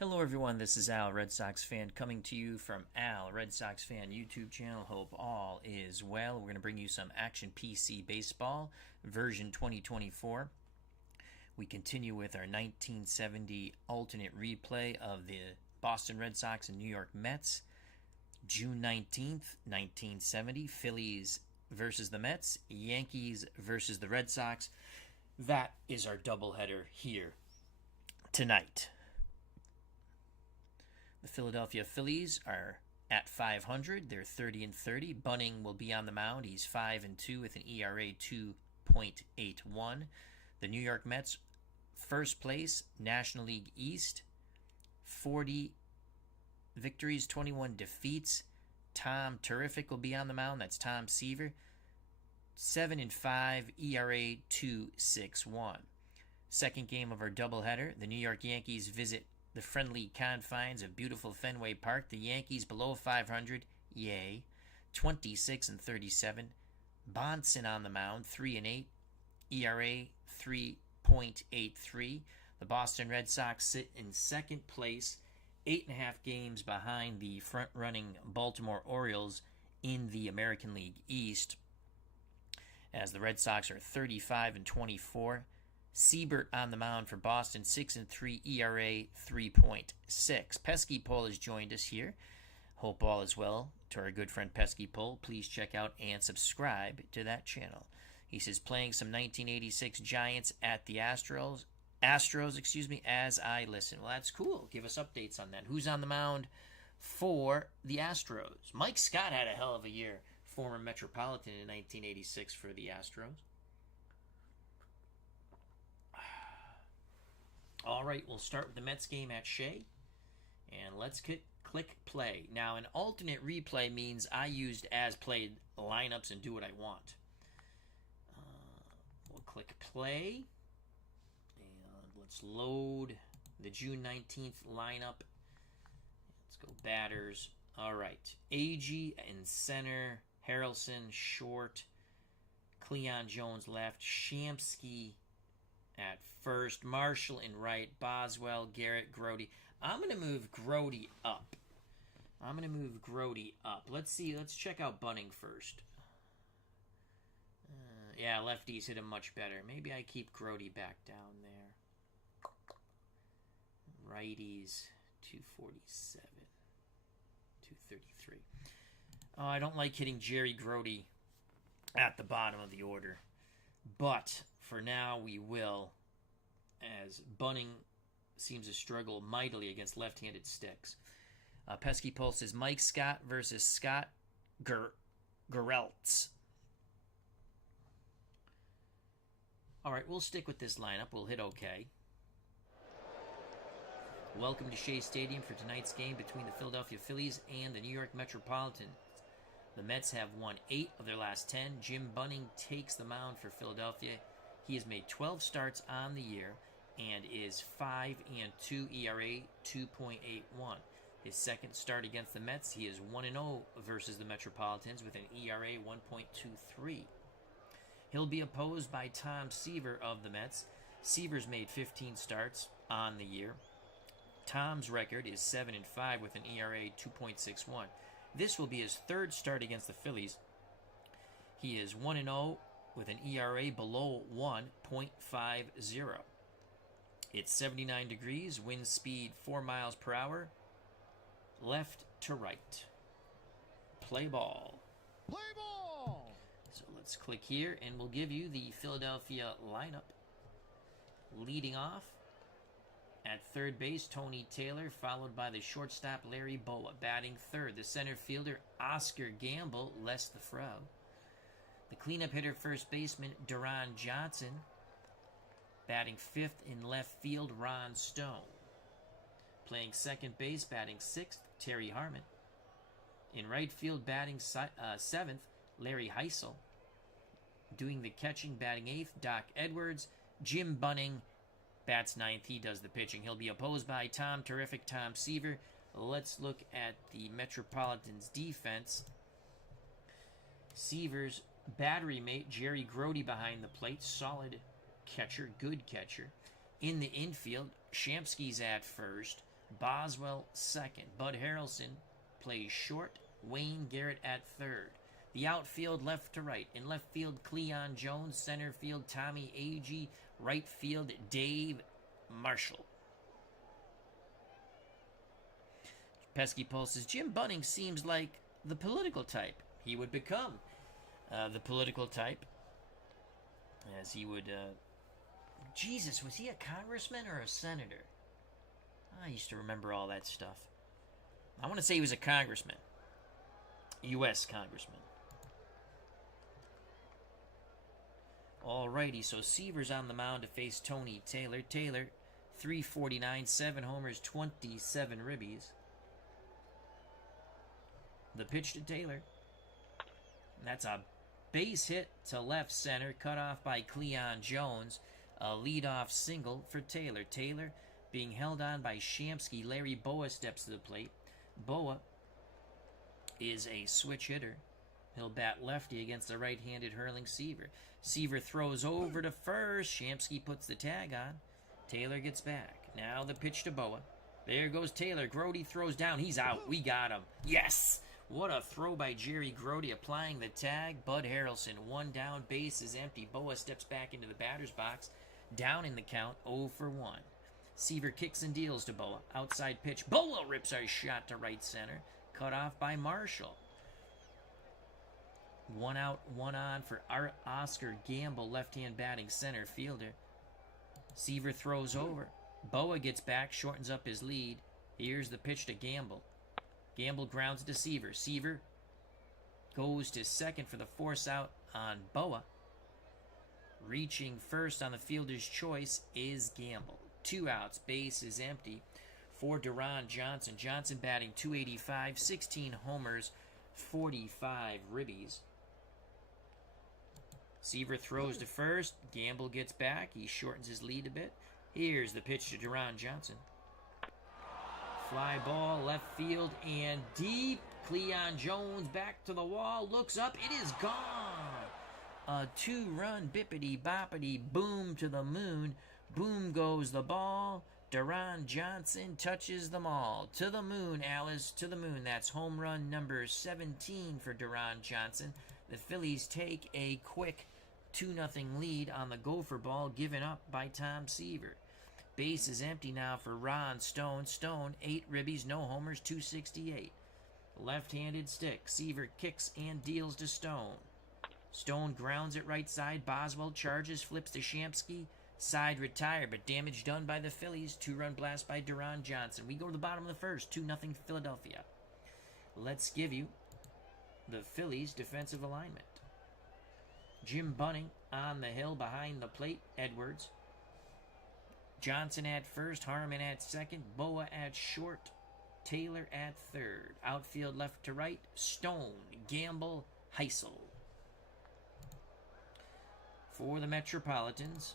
Hello everyone, this is Al, Red Sox fan, coming to you from Al, Red Sox fan YouTube channel. Hope all is well. We're going to bring you some Action PC Baseball, version 2024. We continue with our 1970 alternate replay of the Boston Red Sox and New York Mets. June 19th, 1970, Phillies versus the Mets, Yankees versus the Red Sox. That is our doubleheader here tonight. The Philadelphia Phillies are at 500. They're 30-30. Bunning will be on the mound. He's 5-2 with an ERA 2.81. The New York Mets, first place, National League East, 40 victories, 21 defeats. Tom Terrific will be on the mound. That's Tom Seaver, 7-5, ERA 2.61. Second game of our doubleheader, the New York Yankees visit the friendly confines of beautiful Fenway Park. The Yankees below 500, yay, 26-37. Bahnsen on the mound, 3-8, ERA 3.83. The Boston Red Sox sit in second place, 8.5 games behind the front-running Baltimore Orioles in the American League East, as the Red Sox are 35-24. Siebert on the mound for Boston, 6-3, ERA 3.6. Pesky Pole has joined us here. Hope all is well to our good friend Pesky Pole. Please check out and subscribe to that channel. He says, playing some 1986 Giants at the Astros, as I listen. Well, that's cool. Give us updates on that. Who's on the mound for the Astros? Mike Scott had a hell of a year, former Metropolitan in 1986 for the Astros. All right, we'll start with the Mets game at Shea, and let's click play. Now, an alternate replay means I used as played lineups and do what I want. We'll click play, and let's load the June 19th lineup. Let's go batters. All right, Agee in center, Harrelson short, Cleon Jones left, Shamsky at first, Marshall in right, Boswell, Garrett, Grody. I'm going to move Grody up. Let's see. Let's check out Bunning first. Yeah, lefties hit him much better. Maybe I keep Grody back down there. Righties, 247, 233. Oh, I don't like hitting Jerry Grody at the bottom of the order. But for now, we will, as Bunning seems to struggle mightily against left-handed sticks. Pesky Pulse says Mike Scott versus Scott Gereltz. All right, we'll stick with this lineup. We'll hit OK. Welcome to Shea Stadium for tonight's game between the Philadelphia Phillies and the New York Metropolitans. The Mets have won 8 of their last 10. Jim Bunning takes the mound for Philadelphia. He has made 12 starts on the year and is 5-2, ERA 2.81. His second start against the Mets, he is 1-0 versus the Metropolitans with an ERA 1.23. He'll be opposed by Tom Seaver of the Mets. Seaver's made 15 starts on the year. Tom's record is 7-5 with an ERA 2.61. This will be his third start against the Phillies. He is 1-0 with an ERA below 1.50. It's 79 degrees, wind speed 4 miles per hour, left to right. Play ball. Play ball! So let's click here, and we'll give you the Philadelphia lineup. Leading off, at third base, Tony Taylor, followed by the shortstop, Larry Boa. Batting third, the center fielder, Oscar Gamble, Les the Frog. The cleanup hitter, first baseman, Duran Johnson. Batting fifth in left field, Ron Stone. Playing second base, batting sixth, Terry Harmon. In right field, batting seventh, Larry Heisel. Doing the catching, batting eighth, Doc Edwards. Jim Bunning bats ninth. He does the pitching. He'll be opposed by Tom Terrific, Tom Seaver. Let's look at the Metropolitans' defense. Seaver's battery mate, Jerry Grody, behind the plate. Solid catcher, good catcher. In the infield, Shamsky's at first. Boswell second. Bud Harrelson plays short. Wayne Garrett at third. The outfield left to right. In left field, Cleon Jones. Center field, Tommy Agee. Right field, Dave Marshall. Pesky Paul says, Jim Bunning seems like the political type. He would become the political type. As he would... Jesus, was he a congressman or a senator? I used to remember all that stuff. I want to say he was a congressman. U.S. congressman. Alrighty, so Seaver's on the mound to face Tony Taylor. Taylor, 349, 7 homers, 27 ribbies. The pitch to Taylor. That's a base hit to left center, cut off by Cleon Jones. A leadoff single for Taylor. Taylor being held on by Shamsky. Larry Boa steps to the plate. Boa is a switch hitter. He'll bat lefty against the right-handed hurling Seaver. Seaver throws over to first. Shamsky puts the tag on. Taylor gets back. Now the pitch to Boa. There goes Taylor. Grote throws down. He's out. We got him. Yes! What a throw by Jerry Grote applying the tag. Bud Harrelson, 1 down, base is empty. Boa steps back into the batter's box. Down in the count, 0 for 1. Seaver kicks and deals to Boa. Outside pitch. Boa rips a shot to right center. Cut off by Marshall. 1 out, 1 on for Oscar Gamble, left-hand batting center fielder. Seaver throws over. Boa gets back, shortens up his lead. Here's the pitch to Gamble. Gamble grounds to Seaver. Seaver goes to second for the force out on Boa. Reaching first on the fielder's choice is Gamble. 2 outs, base is empty for Duran Johnson. Johnson batting .285, 16 homers, 45 ribbies. Seaver throws to first. Gamble gets back. He shortens his lead a bit. Here's the pitch to Duran Johnson. Fly ball, left field, and deep. Cleon Jones back to the wall, looks up, it is gone. A 2-run bippity-boppity boom to the moon. Boom goes the ball. Duran Johnson touches them all. To the moon, Alice, to the moon. That's home run number 17 for Duran Johnson. The Phillies take a quick 2-0 lead on the gopher ball given up by Tom Seaver. Base is empty now for Ron Stone. Stone, 8 ribbies, no homers, 268. Left-handed stick. Seaver kicks and deals to Stone. Stone grounds it right side. Boswell charges, flips to Shamsky. Side retired, but damage done by the Phillies. 2-run blast by Duran Johnson. We go to the bottom of the first, 2-0 Philadelphia. Let's give you the Phillies' defensive alignment. Jim Bunning on the hill behind the plate. Edwards. Johnson at first. Harmon at second. Boa at short. Taylor at third. Outfield left to right. Stone, Gamble, Heisel. For the Metropolitans,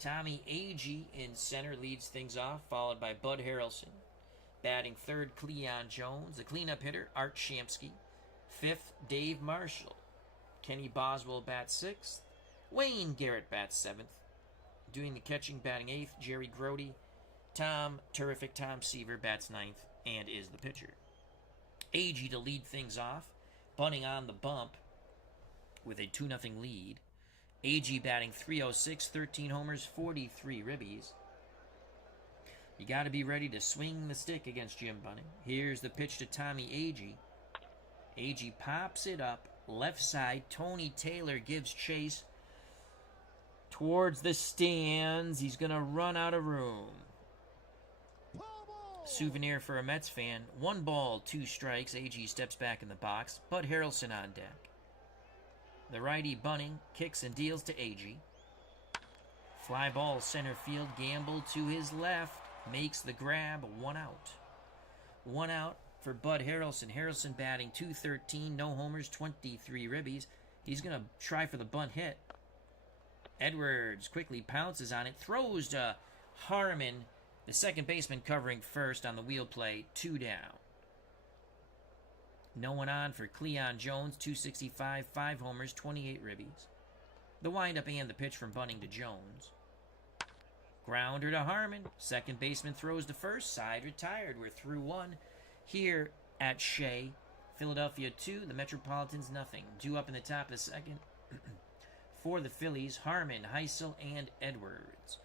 Tommy Agee in center leads things off, followed by Bud Harrelson. Batting third, Cleon Jones. The cleanup hitter, Art Shamsky. Fifth, Dave Marshall. Kenny Boswell bats sixth. Wayne Garrett bats seventh. Doing the catching, batting eighth, Jerry Grote. Terrific Tom Seaver bats ninth and is the pitcher. Agee to lead things off. Bunning on the bump with a 2-0 lead. Agee batting .306, 13 homers, 43 ribbies. You got to be ready to swing the stick against Jim Bunning. Here's the pitch to Tommy Agee. Agee pops it up, left side. Tony Taylor gives chase towards the stands. He's going to run out of room. Souvenir for a Mets fan. 1 ball, 2 strikes. Agee steps back in the box. Bud Harrelson on deck. The righty Bunning kicks and deals to Agee. Fly ball center field. Gamble to his left. Makes the grab. 1 out. 1 out for Bud Harrelson. Harrelson batting .213. No homers. 23 ribbies. He's going to try for the bunt hit. Edwards quickly pounces on it. Throws to Harmon. The second baseman covering first on the wheel play. 2 down. No one on for Cleon Jones. .265. 5 homers. 28 ribbies. The windup and the pitch from Bunning to Jones. Grounder to Harmon. Second baseman throws to first. Side retired. We're through one here at Shea. Philadelphia 2, the Metropolitans nothing. Due up in the top of the second for the Phillies, Harmon, Heisel, and Edwards.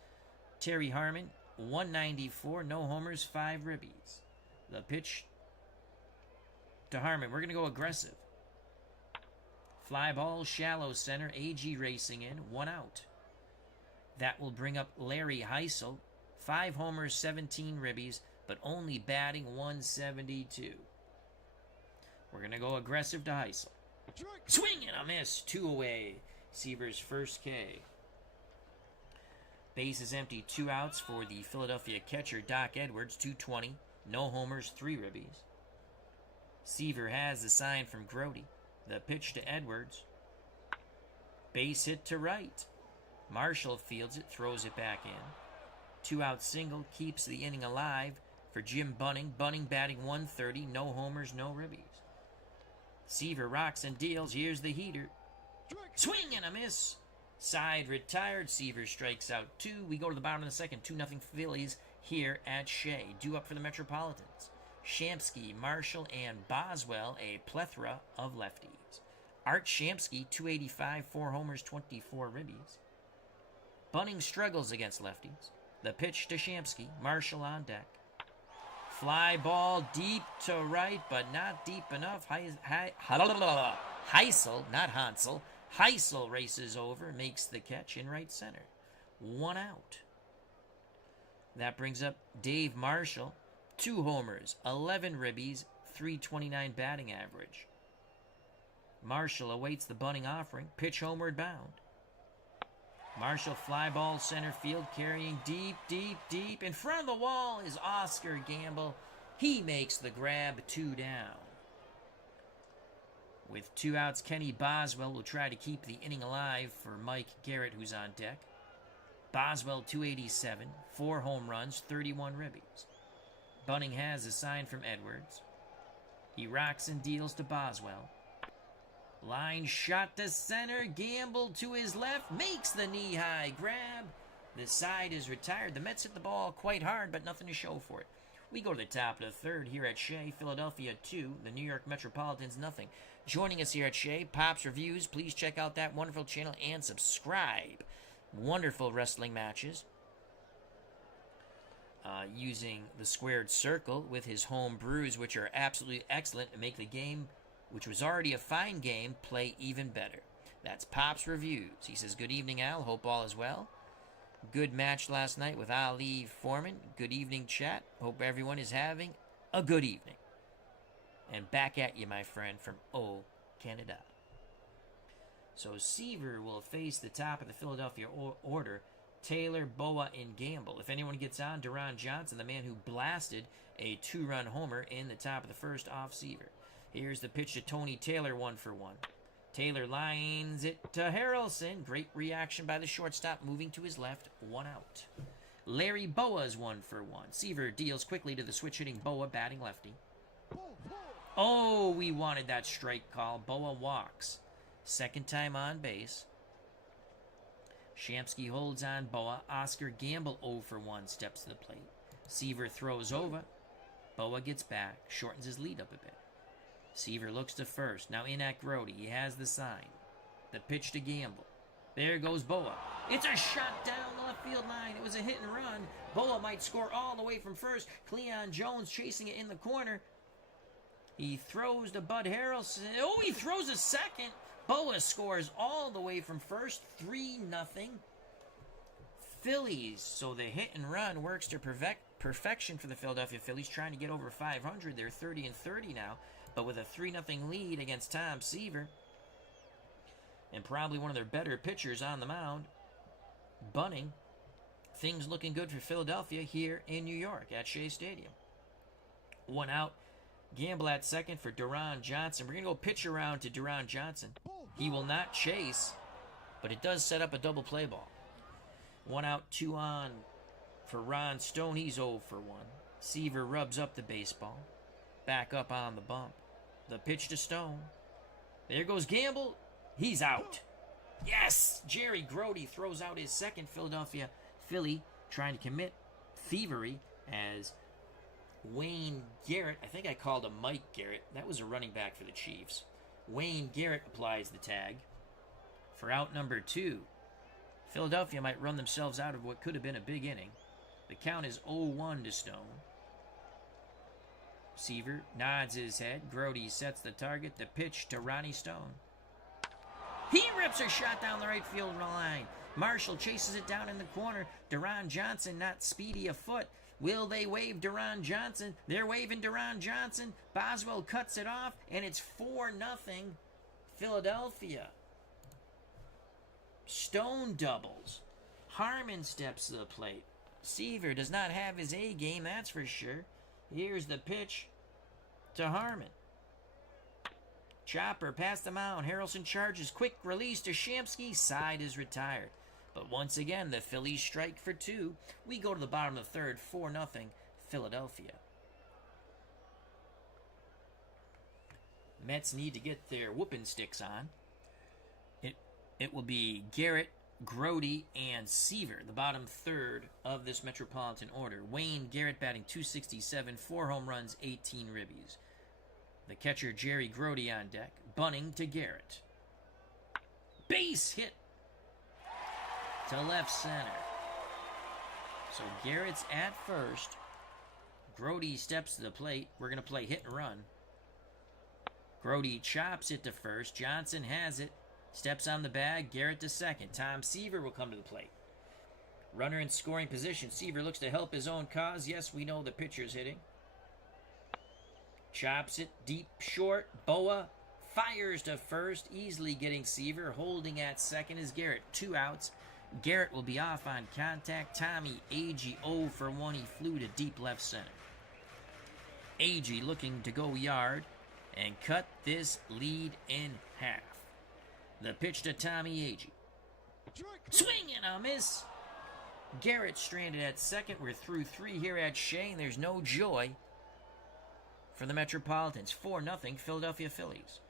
Terry Harmon, 194, no homers, 5 ribbies. The pitch to Harmon. We're going to go aggressive. Fly ball, shallow center, AG racing in, 1 out. That will bring up Larry Heisel, 5 homers, 17 ribbies, but only batting 172. We're going to go aggressive to Heisel. Swing and a miss. 2 away. Seaver's first K. Base is empty. 2 outs for the Philadelphia catcher, Doc Edwards, 220. No homers, 3 ribbies. Seaver has the sign from Grody. The pitch to Edwards. Base hit to right. Marshall fields it, throws it back in. 2 out single, keeps the inning alive for Jim Bunning. Bunning batting 130, no homers, no ribbies. Seaver rocks and deals. Here's the heater. Swing and a miss. Side retired. Seaver strikes out 2. We go to the bottom of the second. 2-0 Phillies here at Shea. Due up for the Metropolitans. Shamsky, Marshall, and Boswell, a plethora of lefties. Art Shamsky, 285, 4 homers, 24 ribbies. Bunning struggles against lefties. The pitch to Shamsky. Marshall on deck. Fly ball deep to right, but not deep enough. Heisel, not Hansel. Heisel races over, makes the catch in right center. 1 out. That brings up Dave Marshall. 2 homers, 11 ribbies, 329 batting average. Marshall awaits the Bunning offering. Pitch homeward bound. Marshall fly ball center field, carrying deep, deep, deep. In front of the wall is Oscar Gamble. He makes the grab. 2 down. With 2 outs, Kenny Boswell will try to keep the inning alive for Mike Garrett, who's on deck. Boswell, 287, 4 home runs, 31 ribbies. Bunning has a sign from Edwards. He rocks and deals to Boswell. Line shot to center. Gamble to his left. Makes the knee-high grab. The side is retired. The Mets hit the ball quite hard, but nothing to show for it. We go to the top of the third here at Shea. Philadelphia 2, the New York Metropolitans nothing. Joining us here at Shea, Pops Reviews. Please check out that wonderful channel and subscribe. Wonderful wrestling matches. Using the squared circle with his home brews, which are absolutely excellent and make the game, which was already a fine game, play even better. That's Pops Reviews. He says, good evening, Al. Hope all is well. Good match last night with Ali Foreman. Good evening, chat. Hope everyone is having a good evening. And back at you, my friend, from Canada. So Seaver will face the top of the Philadelphia order. Taylor, Boa, and Gamble. If anyone gets on, Duran Johnson, the man who blasted a 2-run homer in the top of the first off Seaver. Here's the pitch to Tony Taylor, 1 for 1. Taylor lines it to Harrelson. Great reaction by the shortstop, moving to his left, 1 out. Larry Boa's 1 for 1. Seaver deals quickly to the switch-hitting Boa, batting lefty. Oh, we wanted that strike call. Boa walks. Second time on base. Shamsky holds on Boa. Oscar Gamble 0 for 1 steps to the plate. Seaver throws over. Boa gets back. Shortens his lead up a bit. Seaver looks to first. Now in at Grody. He has the sign. The pitch to Gamble. There goes Boa. It's a shot down the left field line. It was a hit and run. Boa might score all the way from first. Cleon Jones chasing it in the corner. He throws to Bud Harrelson. Oh, he throws a second. Boa scores all the way from first. 3-0. Phillies. So the hit and run works to perfection for the Philadelphia Phillies, trying to get over 500. They're 30-30 now, but with a 3-0 lead against Tom Seaver, and probably one of their better pitchers on the mound, Bunning. Things looking good for Philadelphia here in New York at Shea Stadium. 1 out. Gamble at second for Duran Johnson. We're going to go pitch around to Duran Johnson. He will not chase, but it does set up a double play ball. 1 out, 2 on for Ron Stone. He's 0 for 1. Seaver rubs up the baseball. Back up on the bump. The pitch to Stone. There goes Gamble. He's out. Yes! Jerry Grody throws out his second Philadelphia Philly trying to commit thievery as Wayne Garrett, I think I called him Mike Garrett. That was a running back for the Chiefs. Wayne Garrett applies the tag for out number 2. Philadelphia might run themselves out of what could have been a big inning. The count is 0-1 to Stone. Seaver nods his head. Grody sets the target. The pitch to Ronnie Stone. He rips a shot down the right field line. Marshall chases it down in the corner. Deron Johnson not speedy a foot. Will they wave Deron Johnson? They're waving Deron Johnson. Boswell cuts it off, and it's 4-0 Philadelphia. Stone doubles. Harmon steps to the plate. Seaver does not have his A game, that's for sure. Here's the pitch to Harmon. Chopper past the mound. Harrelson charges. Quick release to Shamsky. Side is retired. But once again, the Phillies strike for 2. We go to the bottom of the third, 4-0 Philadelphia. Mets need to get their whooping sticks on. It will be Garrett, Grody, and Seaver, the bottom third of this Metropolitan order. Wayne Garrett batting .267, 4 home runs, 18 ribbies. The catcher, Jerry Grody, on deck. Bunning to Garrett. Base hit to left center. So Garrett's at first. Grody steps to the plate. We're going to play hit and run. Grody chops it to first. Johnson has it. Steps on the bag. Garrett to second. Tom Seaver will come to the plate. Runner in scoring position. Seaver looks to help his own cause. Yes, we know the pitcher's hitting. Chops it deep short. Boa fires to first. Easily getting Seaver. Holding at second is Garrett. 2 outs. Garrett will be off on contact. Tommy Agee 0 for 1. He flew to deep left center. Agee looking to go yard and cut this lead in half. The pitch to Tommy Agee. Swing and a miss. Garrett stranded at second. We're through 3 here at Shea, and there's no joy for the Metropolitans. 4-0 Philadelphia Phillies.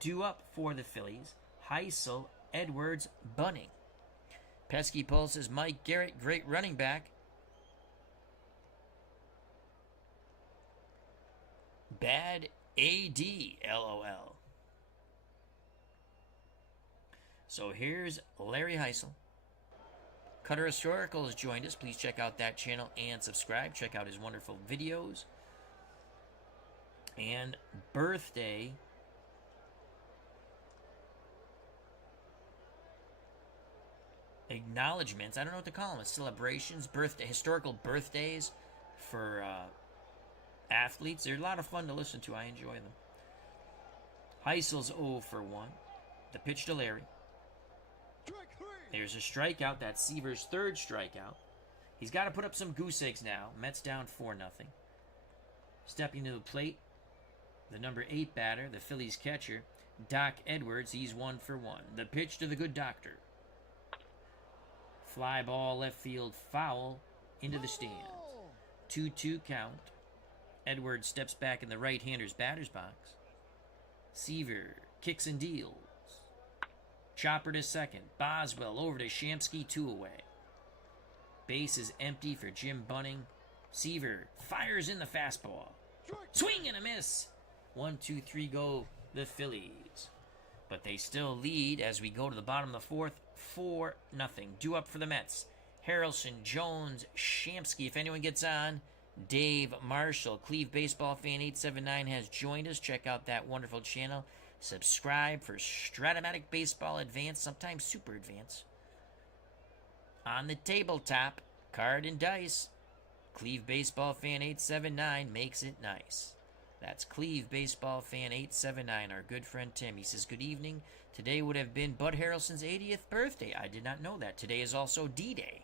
Due up for the Phillies, Heisel, Edwards, Bunning. Pesky Pulse's Mike Garrett, great running back. Bad AD, LOL. So here's Larry Heisel. Cutter Historical has joined us. Please check out that channel and subscribe. Check out his wonderful videos. And birthday acknowledgments. I don't know what to call them. Celebrations, birthday, historical birthdays for athletes. They're a lot of fun to listen to. I enjoy them. Heisel's 0 for 1. The pitch to Larry. There's a strikeout. That's Seaver's 3rd strikeout. He's got to put up some goose eggs now. Mets down 4-0. Stepping to the plate, the number 8 batter, the Phillies catcher, Doc Edwards. He's 1 for 1. The pitch to the good doctor. Fly ball, left field, foul, into the stands. 2-2 count. Edwards steps back in the right-hander's batter's box. Seaver kicks and deals. Chopper to second. Boswell over to Shamsky, 2 away. Base is empty for Jim Bunning. Seaver fires in the fastball. Swing and a miss. 1-2-3 go the Phillies. But they still lead as we go to the bottom of the 4th. 4-0. Due up for the Mets. Harrelson, Jones, Shamsky. If anyone gets on, Dave Marshall. Cleve Baseball Fan 879 has joined us. Check out that wonderful channel. Subscribe for Stratomatic Baseball Advanced, sometimes Super Advanced. On the tabletop, card and dice. Cleve Baseball Fan 879 makes it nice. That's Cleve Baseball Fan 879, our good friend Tim. He says, good evening. Today would have been Bud Harrelson's 80th birthday. I did not know that. Today is also D-Day.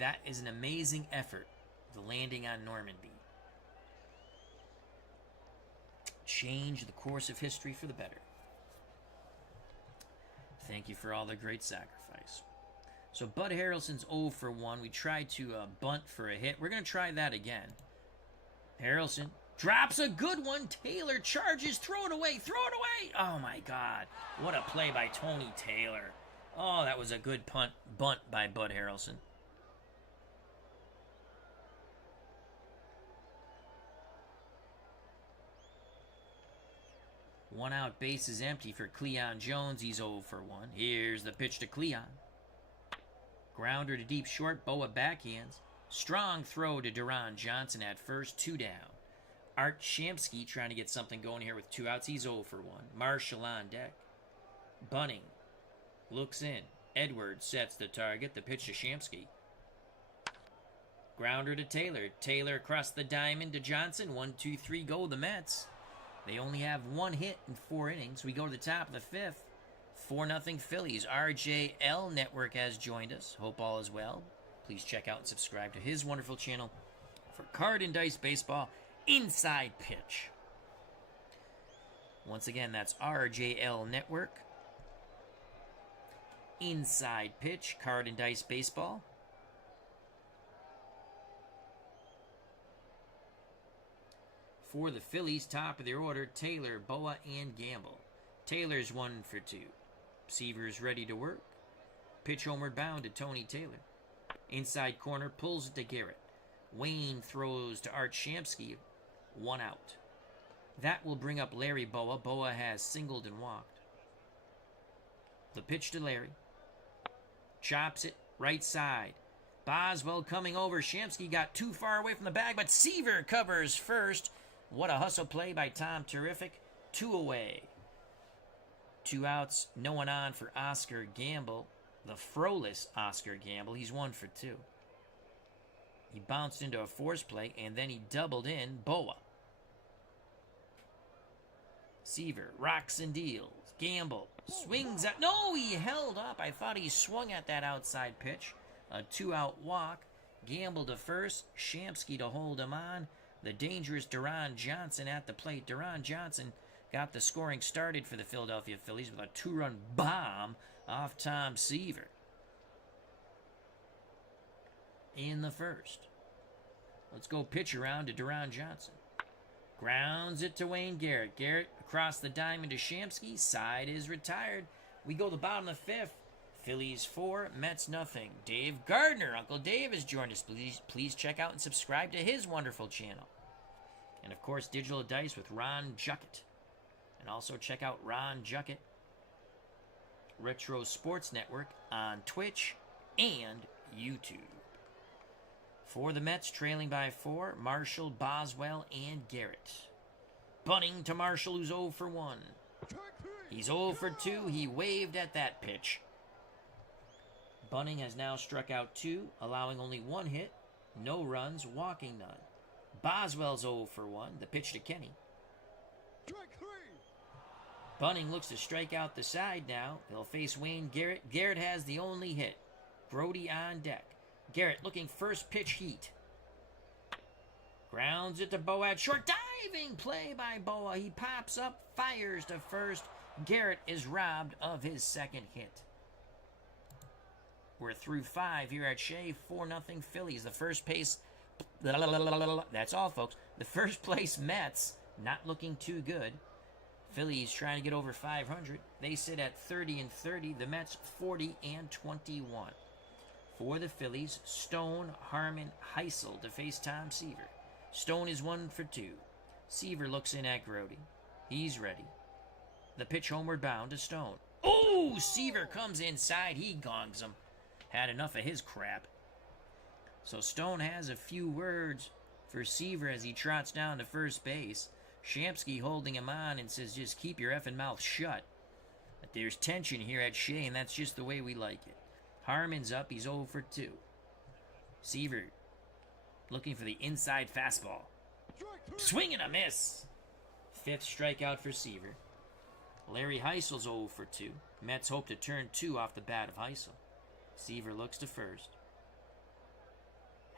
That is an amazing effort, the landing on Normandy. Change the course of history for the better. Thank you for all the great sacrifice. So Bud Harrelson's 0 for 1. We tried to bunt for a hit. We're going to try that again. Harrelson drops a good one. Taylor charges. Throw it away. Throw it away. Oh, my God. What a play by Tony Taylor. Oh, that was a good bunt by Bud Harrelson. One out, base is empty for Cleon Jones. He's 0 for 1. Here's the pitch to Cleon. Grounder to deep short. Boa backhands. Strong throw to Duran Johnson at first. 2 down. Art Shamsky trying to get something going here with 2 outs. He's 0 for 1. Marshall on deck. Bunning looks in. Edwards sets the target. The pitch to Shamsky. Grounder to Taylor. Taylor across the diamond to Johnson. 1, 2, 3, go the Mets. They only have 1 hit in 4 innings. We go to the top of the 5th. 4-0 Phillies. RJL Network has joined us. Hope all is well. Please check out and subscribe to his wonderful channel for Card and Dice Baseball Inside Pitch. Once again, that's RJL Network. Inside Pitch, Card and Dice Baseball. For the Phillies, top of their order, Taylor, Boa, and Gamble. Taylor's 1 for 2. Seaver's ready to work. Pitch homeward bound to Tony Taylor. Inside corner, pulls it to Garrett. Wayne throws to Art Shamsky. 1 out. That will bring up Larry Boa. Boa has singled and walked. The pitch to Larry. Chops it right side. Boswell coming over. Shamsky got too far away from the bag, but Seaver covers first. What a hustle play by Tom Terrific. 2 away. 2 outs. No one on for Oscar Gamble. The Froless Oscar Gamble. He's 1 for 2. He bounced into a force play, and then he doubled in Boa. Seaver rocks and deals. Gamble swings at... No, he held up. I thought he swung at that outside pitch. A 2-out walk. Gamble to first. Shamsky to hold him on. The dangerous Duran Johnson at the plate. Duran Johnson got the scoring started for the Philadelphia Phillies with a 2-run bomb off Tom Seaver in the first. Let's go pitch around to Duran Johnson. Grounds it to Wayne Garrett. Garrett across the diamond to Shamsky. Side is retired. We go to the bottom of the 5th. Phillies 4, Mets nothing. Dave Gardner, Uncle Dave, has joined us. Please check out and subscribe to his wonderful channel. And, of course, Digital Dice with Ron Juckett. And also check out Ron Juckett, Retro Sports Network on Twitch and YouTube. For the Mets, trailing by 4, Marshall, Boswell, and Garrett. Bunning to Marshall, who's 0 for 1. He's 0 for 2. He waved at that pitch. Bunning has now struck out 2, allowing only 1 hit, no runs, walking none. Boswell's 0 for 1. The pitch to Kenny. Bunning looks to strike out the side now. They'll face Wayne Garrett. Garrett has the only hit. Brody on deck. Garrett looking first pitch heat. Grounds it to Boa. Short diving play by Boa. He pops up, fires to first. Garrett is robbed of his second hit. We're through 5 here at Shea. 4-0 Phillies. The first pace... That's all, folks. The first place Mets not looking too good. Phillies trying to get over 500. They sit at 30-30. The Mets 40-21. For the Phillies, Stone, Harmon, Heisel to face Tom Seaver. Stone is 1 for 2. Seaver looks in at Grody. He's ready. The pitch homeward bound to Stone. Oh, Seaver comes inside. He gongs him. Had enough of his crap. So Stone has a few words for Seaver as he trots down to first base. Shamsky holding him on and says, just keep your effing mouth shut. But there's tension here at Shea, and that's just the way we like it. Harmon's up. He's 0 for 2. Seaver looking for the inside fastball. Swing and a miss. 5th strikeout for Seaver. Larry Heisel's 0 for 2. Mets hope to turn 2 off the bat of Heisel. Seaver looks to first.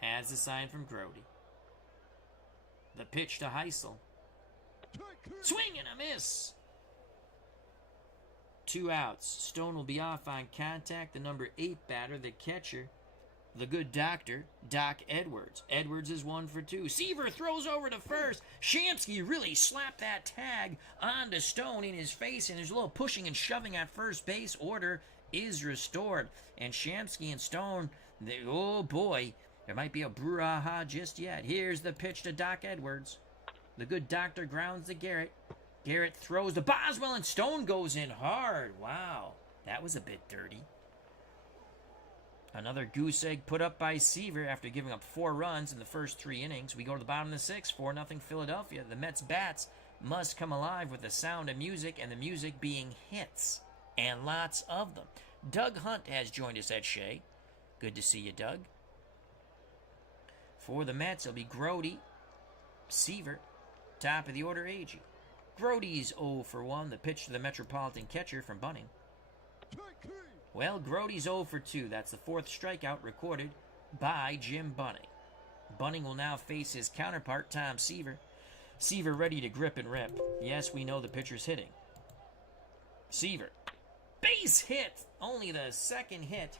Has the sign from Grody. The pitch to Heisel. Swing and a miss. 2 outs. Stone will be off on contact. The number 8 batter, the catcher, the good doctor, Doc Edwards. Edwards is 1 for 2. Seaver throws over to first. Shamsky really slapped that tag onto Stone in his face, and there's a little pushing and shoving at first base. Order is restored. And Shamsky and Stone, oh boy, there might be a brouhaha just yet. Here's the pitch to Doc Edwards. The good doctor grounds to Garrett. Garrett throws to Boswell, and Stone goes in hard. Wow, that was a bit dirty. Another goose egg put up by Seaver after giving up 4 runs in the first 3 innings. We go to the bottom of the 6th, 4-0 Philadelphia. The Mets bats must come alive with the sound of music, and the music being hits, and lots of them. Doug Hunt has joined us at Shea. Good to see you, Doug. For the Mets, it'll be Grody, Seaver, top of the order, Agee. Grody's 0 for 1, the pitch to the Metropolitan catcher from Bunning. Well, Grody's 0 for 2. That's the 4th strikeout recorded by Jim Bunning. Bunning will now face his counterpart, Tom Seaver. Seaver ready to grip and rip. Yes, we know the pitcher's hitting. Seaver. Base hit! Only the 2nd hit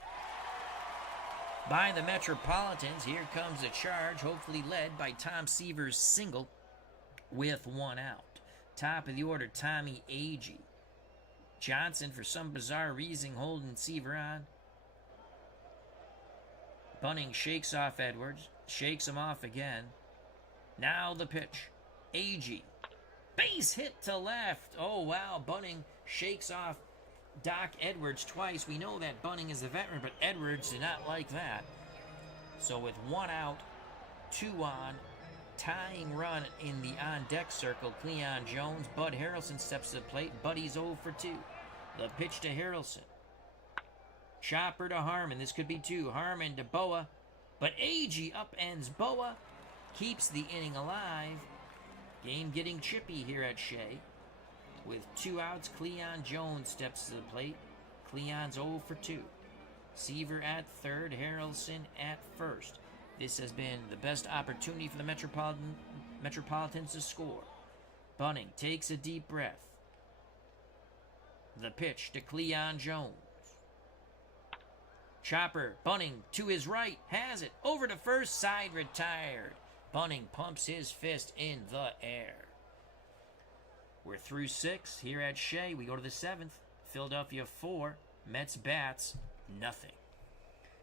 by the Metropolitans. Here comes the charge, hopefully led by Tom Seaver's single with 1 out. Top of the order, Tommy Agee. Johnson, for some bizarre reason, holding Seaver on. Bunning shakes off Edwards. Shakes him off again. Now the pitch. Agee. Base hit to left. Oh, wow. Bunning shakes off Doc Edwards twice. We know that Bunning is a veteran, but Edwards did not like that. So with 1 out, 2 on, tying run in the on-deck circle, Cleon Jones. Bud Harrelson steps to the plate. Buddy's 0 for 2. The pitch to Harrelson. Chopper to Harmon. This could be 2. Harmon to Boa. But Agee upends Boa. Keeps the inning alive. Game getting chippy here at Shea. With 2 outs, Cleon Jones steps to the plate. Cleon's 0 for 2. Seaver at third. Harrelson at first. This has been the best opportunity for the Metropolitans to score. Bunning takes a deep breath. The pitch to Cleon Jones. Chopper, Bunning to his right, has it. Over to first, side retired. Bunning pumps his fist in the air. We're through 6 here at Shea. We go to the 7th. Philadelphia 4, Mets bats nothing.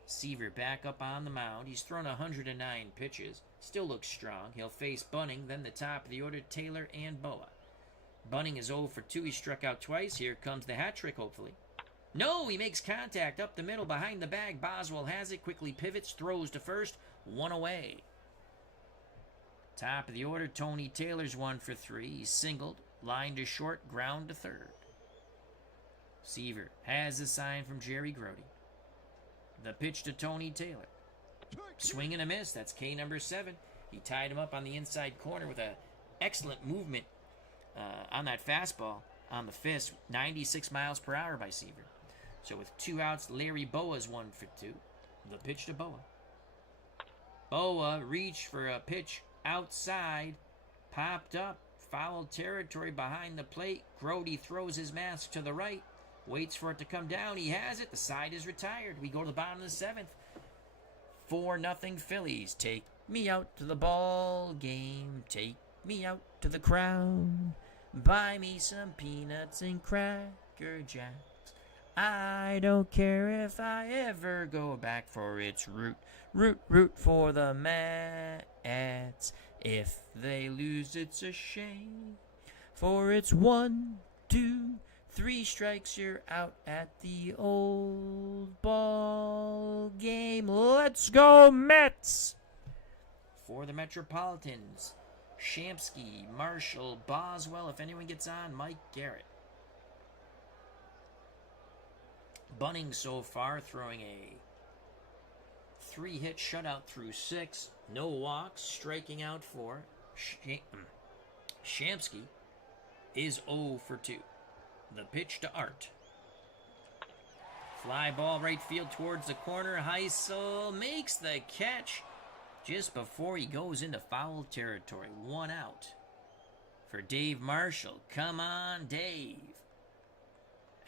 Seaver back up on the mound. He's thrown 109 pitches. Still looks strong. He'll face Bunning, then the top of the order, Taylor and Boa. Bunning is 0 for 2. He struck out twice. Here comes the hat trick, hopefully. No, he makes contact up the middle behind the bag. Boswell has it, quickly pivots, throws to first. 1 away. Top of the order, Tony Taylor's 1 for 3. He's singled, line to short, ground to third. Seaver has a sign from Jerry Grody. The pitch to Tony Taylor. Swing and a miss. That's K number 7. He tied him up on the inside corner with an excellent movement on that fastball on the fist. 96 miles per hour by Seaver. So with 2 outs, Larry Boa's 1 for 2. The pitch to Boa. Boa reached for a pitch outside. Popped up. Foul territory behind the plate. Grody throws his mask to the right. Waits for it to come down. He has it. The side is retired. We go to the bottom of the 7th. 4-0 Phillies. Take me out to the ball game. Take me out to the crowd. Buy me some peanuts and Cracker Jacks. I don't care if I ever go back, for it's root for the Mets. If they lose, it's a shame, for it's 1, 2, 3 strikes, you're out at the old ball game. Let's go, Mets! For the Metropolitans, Shamsky, Marshall, Boswell. If anyone gets on, Mike Garrett. Bunning so far throwing a 3-hit shutout through 6. No walks, striking out 4. Shamsky is 0 for 2. The pitch to Art. Fly ball right field towards the corner. Heisel makes the catch just before he goes into foul territory. 1 out for Dave Marshall. Come on, Dave.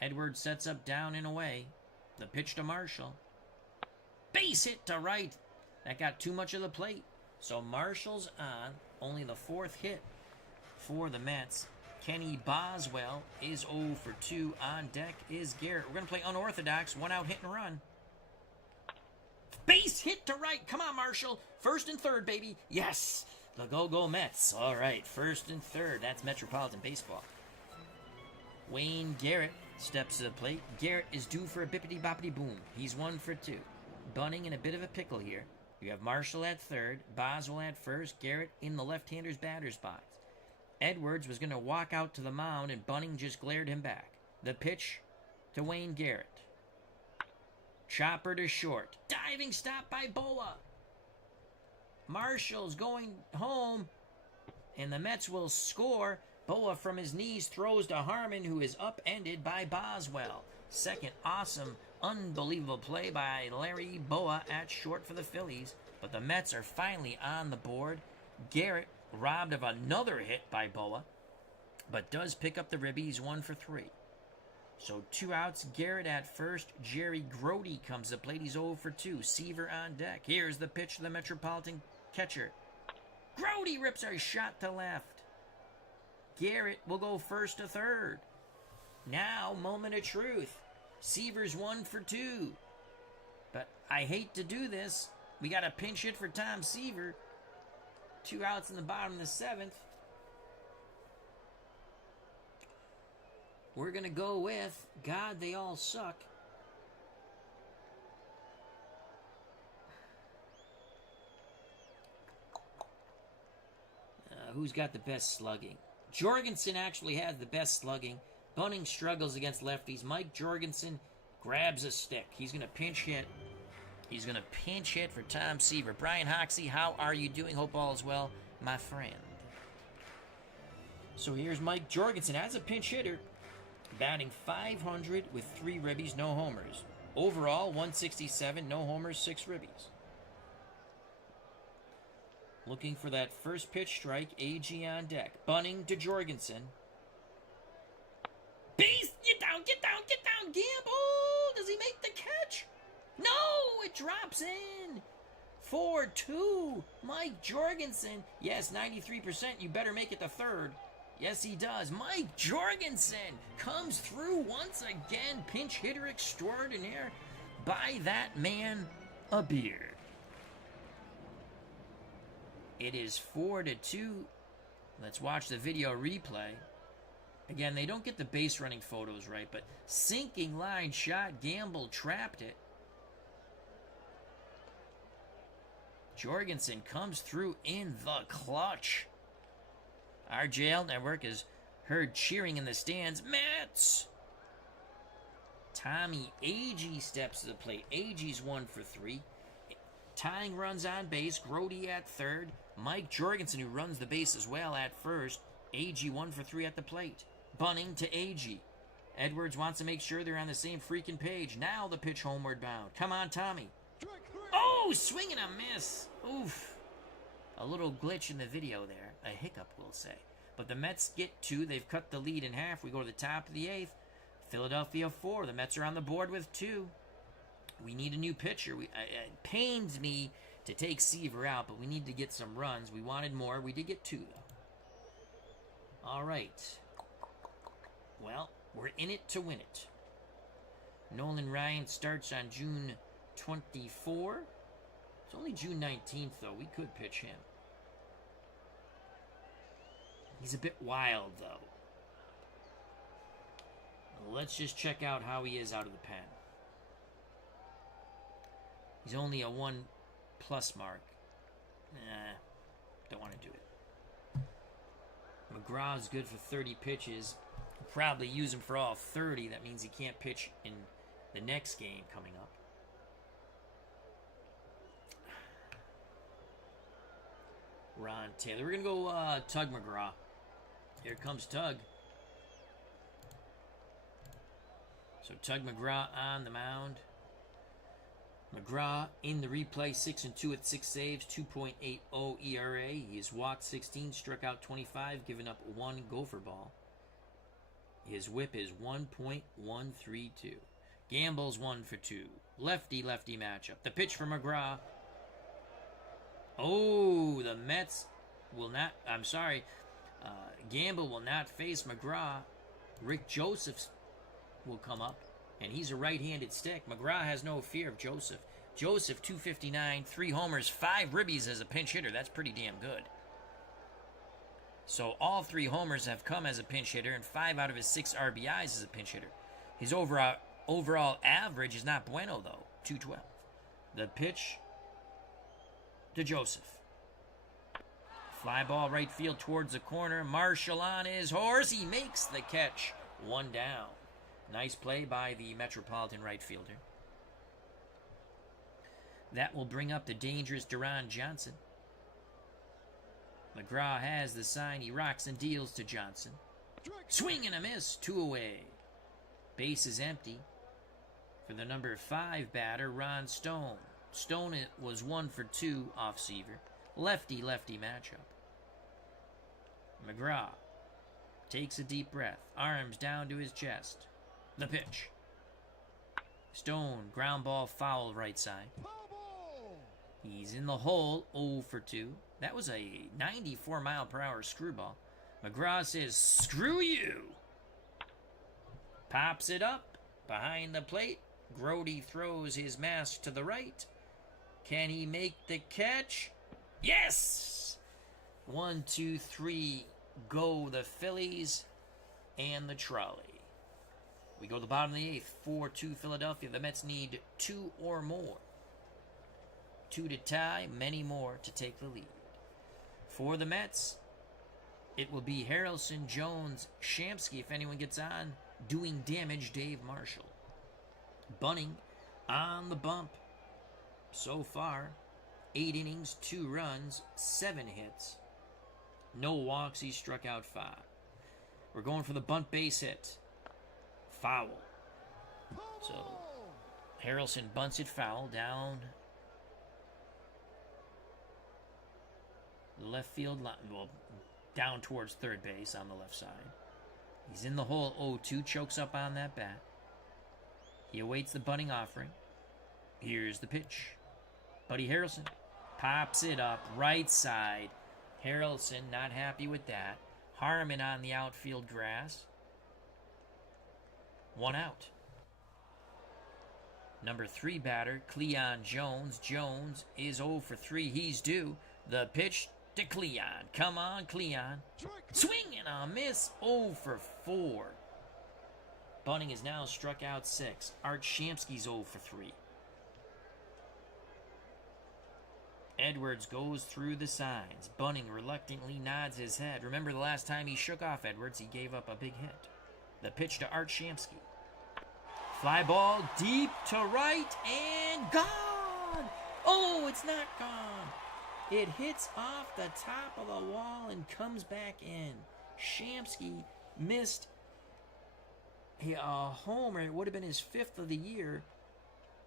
Edwards sets up down and away. The pitch to Marshall. Base hit to right. That got too much of the plate. So Marshall's on. Only the 4th hit for the Mets. Kenny Boswell is 0 for 2. On deck is Garrett. We're going to play unorthodox. 1 out, hit and run. Base hit to right. Come on, Marshall. First and third, baby. Yes. The go-go Mets. All right, first and third. That's Metropolitan Baseball. Wayne Garrett steps to the plate. Garrett is due for a bippity-boppity-boom. He's 1 for 2. Bunning in a bit of a pickle here. You have Marshall at third, Boswell at first, Garrett in the left-hander's batter's box. Edwards was going to walk out to the mound, and Bunning just glared him back. The pitch to Wayne Garrett. Chopper to short. Diving stop by Boa. Marshall's going home, and the Mets will score. Boa from his knees throws to Harmon, who is upended by Boswell. Second awesome, unbelievable play by Larry Boa at short for the Phillies. But the Mets are finally on the board. Garrett robbed of another hit by Boa, but does pick up the ribby. He's 1 for 3. So 2 outs. Garrett at first. Jerry Grody comes to plate. He's 0 for 2. Seaver on deck. Here's the pitch to the Metropolitan catcher. Grody rips a shot to left. Garrett will go first to third. Now, moment of truth. Seaver's 1 for 2. But I hate to do this. We got a pinch hit for Tom Seaver. 2 outs in the bottom of the 7th. We're going to go with God, they all suck. Who's got the best slugging? Jorgensen actually has the best slugging. Bunning struggles against lefties. Mike Jorgensen grabs a stick. He's going to pinch hit. He's going to pinch hit for Tom Seaver. Brian Hoxie, how are you doing? Hope all is well, my friend. So here's Mike Jorgensen as a pinch hitter, batting .500 with 3 ribbies, no homers. Overall, 167, no homers, 6 ribbies. Looking for that first pitch strike, AG on deck. Bunning to Jorgensen. Base, get down, get down, get down, Gamble! Does he make the catch? No, it drops in. 4-2, Mike Jorgensen. Yes, 93%, you better make it to third. Yes, he does. Mike Jorgensen comes through once again. Pinch hitter extraordinaire. Buy that man a beer. It is 4-2. Let's watch the video replay. Again, they don't get the base running photos right, but sinking line shot. Gamble trapped it. Jorgensen comes through in the clutch. Our JL network is heard cheering in the stands. Mets! Tommy Agee steps to the plate. Agee's 1 for 3. Tying runs on base. Grody at third. Mike Jorgensen, who runs the base as well, at first. Agee 1 for 3 at the plate. Bunning to Agee. Edwards wants to make sure they're on the same freaking page. Now the pitch homeward bound. Come on, Tommy. Oh, swing and a miss. Oof. A little glitch in the video there. A hiccup, we'll say. But the Mets get 2. They've cut the lead in half. We go to the top of the 8th. Philadelphia 4. The Mets are on the board with 2. We need a new pitcher. It pains me to take Seaver out, but we need to get some runs. We wanted more. We did get 2, though. All right. Well, we're in it to win it. Nolan Ryan starts on June 24. It's only June 19th, though. We could pitch him. He's a bit wild, though. Let's just check out how he is out of the pen. He's only a 1+ mark. Don't want to do it. McGraw's good for 30 pitches. We'll probably use him for all 30. That means he can't pitch in the next game coming up. Ron Taylor. We're going to go Tug McGraw. Here comes Tug. So Tug McGraw on the mound. McGraw in the replay, 6-2 at 6 saves, 2.80 ERA. He has walked 16, struck out 25, given up 1 gopher ball. His whip is 1.132. Gamble's 1 for 2. Lefty-lefty matchup. The pitch for McGraw. Oh, the Mets will not... I'm sorry. Gamble will not face McGraw. Rick Joseph will come up, and he's a right-handed stick. McGraw has no fear of Joseph. Joseph, 259, 3 homers, 5 ribbies as a pinch hitter. That's pretty damn good. So all 3 homers have come as a pinch hitter, and 5 out of his 6 RBIs as a pinch hitter. His overall average is not bueno, though, 212. The pitch to Joseph. Fly ball right field towards the corner. Marshall on his horse. He makes the catch. 1 down. Nice play by the Metropolitan right fielder. That will bring up the dangerous Duran Johnson. McGraw has the sign. He rocks and deals to Johnson. Swing and a miss. 2 away. Base is empty for the number 5 batter, Ron Stone. Stone was 1 for 2 off Seaver. Lefty-lefty matchup. McGraw takes a deep breath. Arms down to his chest. The pitch. Stone, ground ball, foul right side. He's in the hole, 0 for 2. That was a 94-mile-per-hour screwball. McGraw says, screw you. Pops it up behind the plate. Grody throws his mask to the right. Can he make the catch? Yes! 1, 2, 3, go the Phillies and the trolley. We go to the bottom of the 8th, 4-2 Philadelphia. The Mets need 2 or more. 2 to tie, many more to take the lead. For the Mets, it will be Harrelson, Jones, Shamsky, if anyone gets on, doing damage, Dave Marshall. Bunning on the bump. So far, 8 innings, 2 runs, 7 hits. No walks, he struck out 5. We're going for the bunt base hit. Foul. So, Harrelson bunts it foul down the left field line. Well, down towards third base on the left side. He's in the hole, 0-2, chokes up on that bat. He awaits the bunting offering. Here's the pitch. Buddy Harrelson pops it up right side. Harrelson not happy with that. Harmon on the outfield grass. 1 out. Number 3 batter, Cleon Jones. Jones is 0 for 3. He's due. The pitch to Cleon. Come on, Cleon. Swing and a miss. 0 for 4. Bunning is now struck out 6. Art Shamsky's 0 for 3. Edwards goes through the signs. Bunning reluctantly nods his head. Remember the last time he shook off Edwards, he gave up a big hit. The pitch to Art Shamsky. Fly ball deep to right and gone! Oh, it's not gone. It hits off the top of the wall and comes back in. Shamsky missed a homer. It would have been his 5th of the year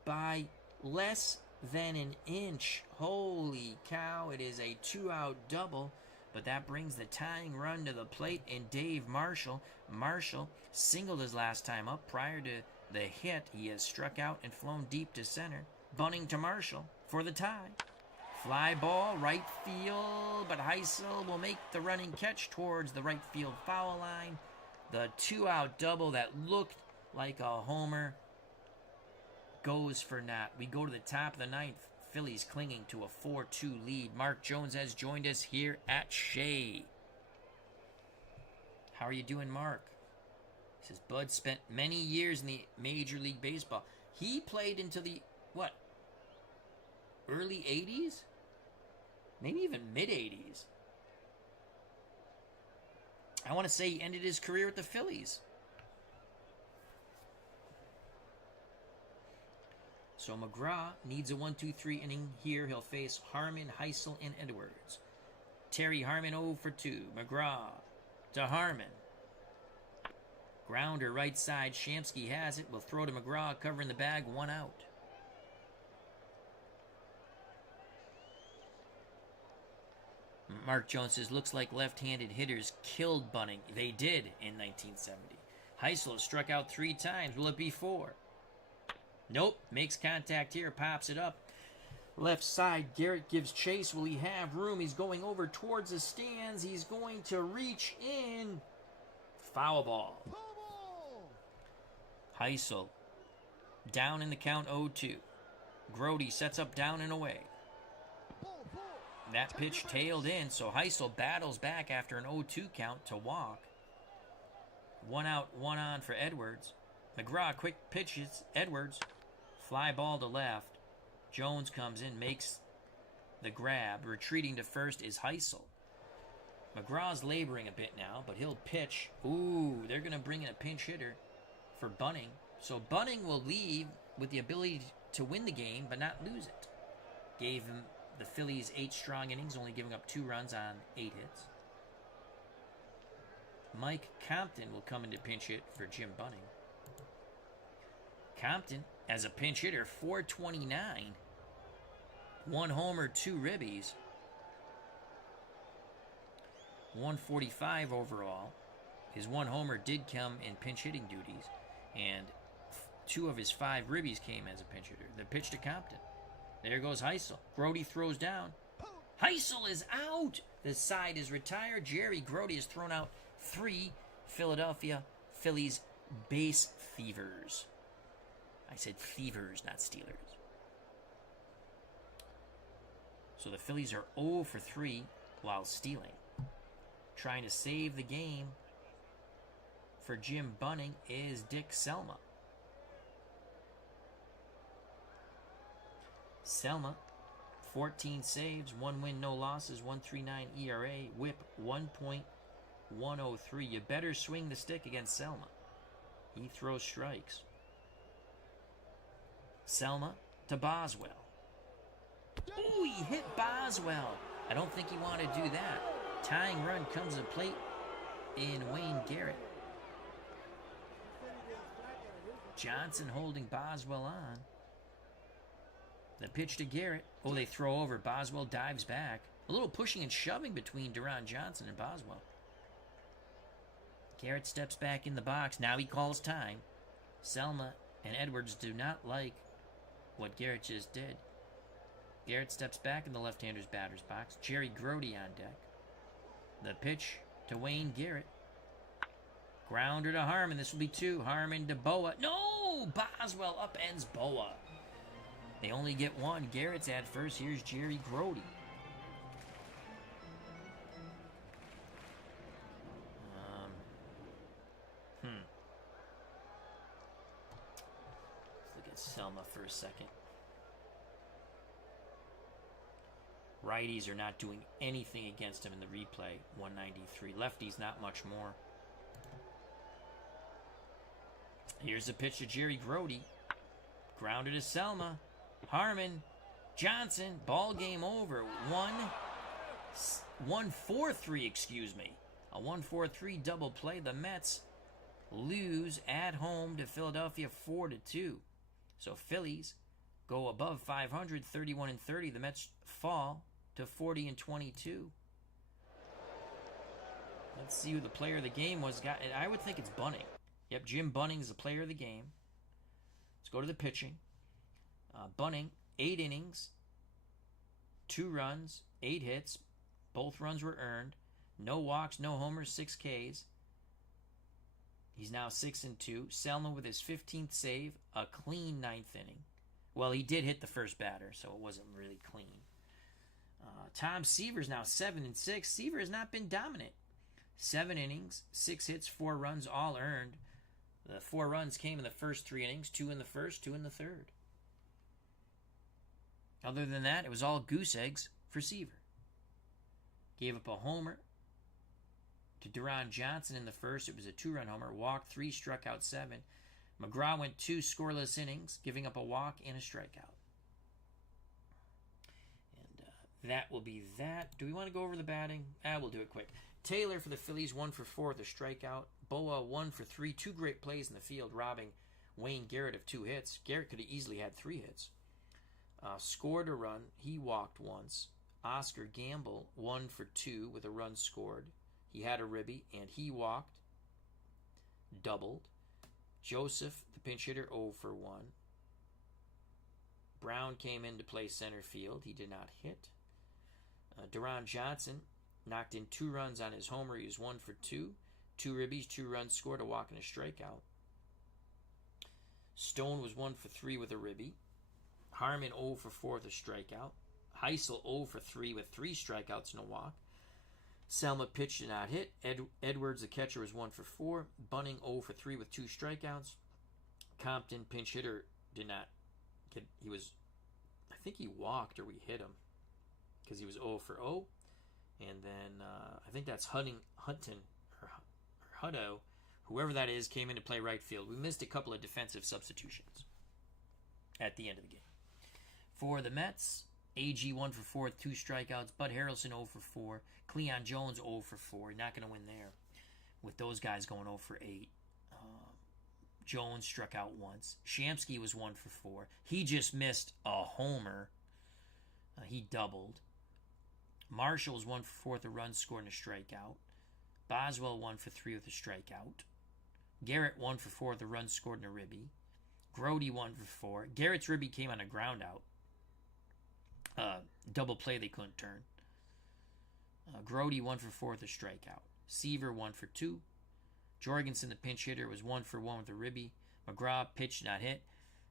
by less than an inch. Holy cow, it is a 2-out double. But that brings the tying run to the plate, and Dave Marshall. Marshall singled his last time up. Prior to the hit, he has struck out and flown deep to center. Bunning to Marshall for the tie. Fly ball, right field, but Heisel will make the running catch towards the right field foul line. The 2-out double that looked like a homer goes for naught. We go to the top of the 9th. Phillies clinging to a 4-2 lead. Mark Jones has joined us here at Shea. How are you doing, Mark? He says, Bud spent many years in the Major League Baseball. He played into the, early 80s? Maybe even mid-80s. I want to say he ended his career with the Phillies. So McGraw needs a 1-2-3 inning here. He'll face Harmon, Heisel, and Edwards. Terry Harmon 0 for 2. McGraw to Harmon. Grounder right side. Shamsky has it. Will throw to McGraw, covering the bag. 1 out. Mark Jones says, looks like left-handed hitters killed Bunning. They did in 1970. Heisel struck out 3 times. Will it be 4? Nope. Makes contact here. Pops it up. Left side, Garrett gives chase. Will he have room? He's going over towards the stands. He's going to reach in. Foul ball. Heisel down in the count 0-2. Grody sets up down and away. That pitch tailed in, so Heisel battles back after an 0-2 count to walk. 1 out, 1 on for Edwards. McGraw quick pitches. Edwards. Fly ball to left. Jones comes in, makes the grab. Retreating to first is Heisel. McGraw's laboring a bit now, but he'll pitch. Ooh, they're going to bring in a pinch hitter for Bunning. So Bunning will leave with the ability to win the game, but not lose it. Gave him the Phillies 8 strong innings, only giving up 2 runs on 8 hits. Mike Compton will come in to pinch hit for Jim Bunning. Compton, as a pinch hitter, .429. 1 homer, 2 ribbies. 145 overall. His 1 homer did come in pinch hitting duties, and 2 of his 5 ribbies came as a pinch hitter. The pitch to Compton. There goes Heisel. Grody throws down. Heisel is out. The side is retired. Jerry Grody has thrown out 3 Philadelphia Phillies base thievers. I said thievers, not Steelers. So the Phillies are 0 for 3 while stealing. Trying to save the game for Jim Bunning is Dick Selma. Selma, 14 saves, 1 win, no losses, 1.39 ERA, whip 1.103. You better swing the stick against Selma. He throws strikes. Selma to Boswell. Ooh, he hit Boswell. I don't think he wanted to do that. Tying run comes to plate in Wayne Garrett. Johnson holding Boswell on. The pitch to Garrett. Oh, they throw over. Boswell dives back. A little pushing and shoving between Duran Johnson and Boswell. Garrett steps back in the box. Now he calls time. Selma and Edwards do not like what Garrett just did. Garrett steps back in the left-hander's batter's box. Jerry Grody on deck. The pitch to Wayne Garrett. Grounder to Harmon. This will be 2. Harmon to Boa. No! Boswell upends Boa. They only get 1. Garrett's at first. Here's Jerry Grody. Let's look at Selma for a second. Righties are not doing anything against him in the replay. 193. Lefties, not much more. Here's the pitch to Jerry Grody. Grounded to Selma. Harmon. Johnson. Ball game over. 1-4-3, excuse me. A 1-4-3 double play. The Mets lose at home to Philadelphia 4-2. So Phillies go above 500, 31-30. The Mets fall to 40-22. Let's see who the player of the game was. I would think it's Bunning. Yep, Jim Bunning is the player of the game. Let's go to the pitching. Bunning, 8 innings, 2 runs, 8 hits. Both runs were earned. No walks, no homers, 6 Ks. He's now 6-2. Selma with his 15th save, a clean 9th inning. Well, he did hit the first batter, so it wasn't really clean. Tom Seaver's now 7-6. Seaver has not been dominant. 7 innings, 6 hits, 4 runs, all earned. The 4 runs came in the first 3 innings, 2 in the first, 2 in the third. Other than that, it was all goose eggs for Seaver. Gave up a homer to Duran Johnson in the first. It was a 2-run homer. Walked 3, struck out 7. McGraw went 2 scoreless innings, giving up a walk and a strikeout. And that will be that. Do we want to go over the batting? We'll do it quick. Taylor for the Phillies, 1 for 4 with a strikeout. Boa, 1 for 3. 2 great plays in the field, robbing Wayne Garrett of 2 hits. Garrett could have easily had 3 hits. Scored a run. He walked once. Oscar Gamble, 1 for 2 with a run scored. He had a ribby, and he walked. Doubled. Joseph, the pinch hitter, 0 for 1. Brown came in to play center field. He did not hit. Deron Johnson knocked in 2 runs on his homer. He was 1 for 2. 2 ribbies, 2 runs scored, a walk and a strikeout. Stone was 1 for 3 with a ribby. Harmon 0 for 4 with a strikeout. Heisel 0 for 3 with 3 strikeouts and a walk. Selma pitched did not hit. Edwards, the catcher, was 1 for 4. Bunning 0 for 3 with 2 strikeouts. Compton, pinch hitter, did not get. He was, I think he walked or we hit him because he was 0 for 0. And then I think that's Hutton or Hutto, whoever that is, came in to play right field. We missed a couple of defensive substitutions at the end of the game. For the Mets, AG 1 for 4 with 2 strikeouts. Bud Harrelson 0 for 4. Cleon Jones 0 for 4. You're not going to win there with those guys going 0 for 8. Jones struck out once. Shamsky was 1 for 4. He just missed a homer. He doubled. Marshall was 1 for 4 with a run scored and a strikeout. Boswell 1 for 3 with a strikeout. Garrett 1 for 4 with a run scored and a ribby. Grody 1 for 4. Garrett's ribby came on a ground out. Double play they couldn't turn. Grody 1 for 4 with a strikeout. Seaver 1 for 2. Jorgensen, the pinch hitter, was 1 for 1 with a ribby. McGraw pitched, not hit.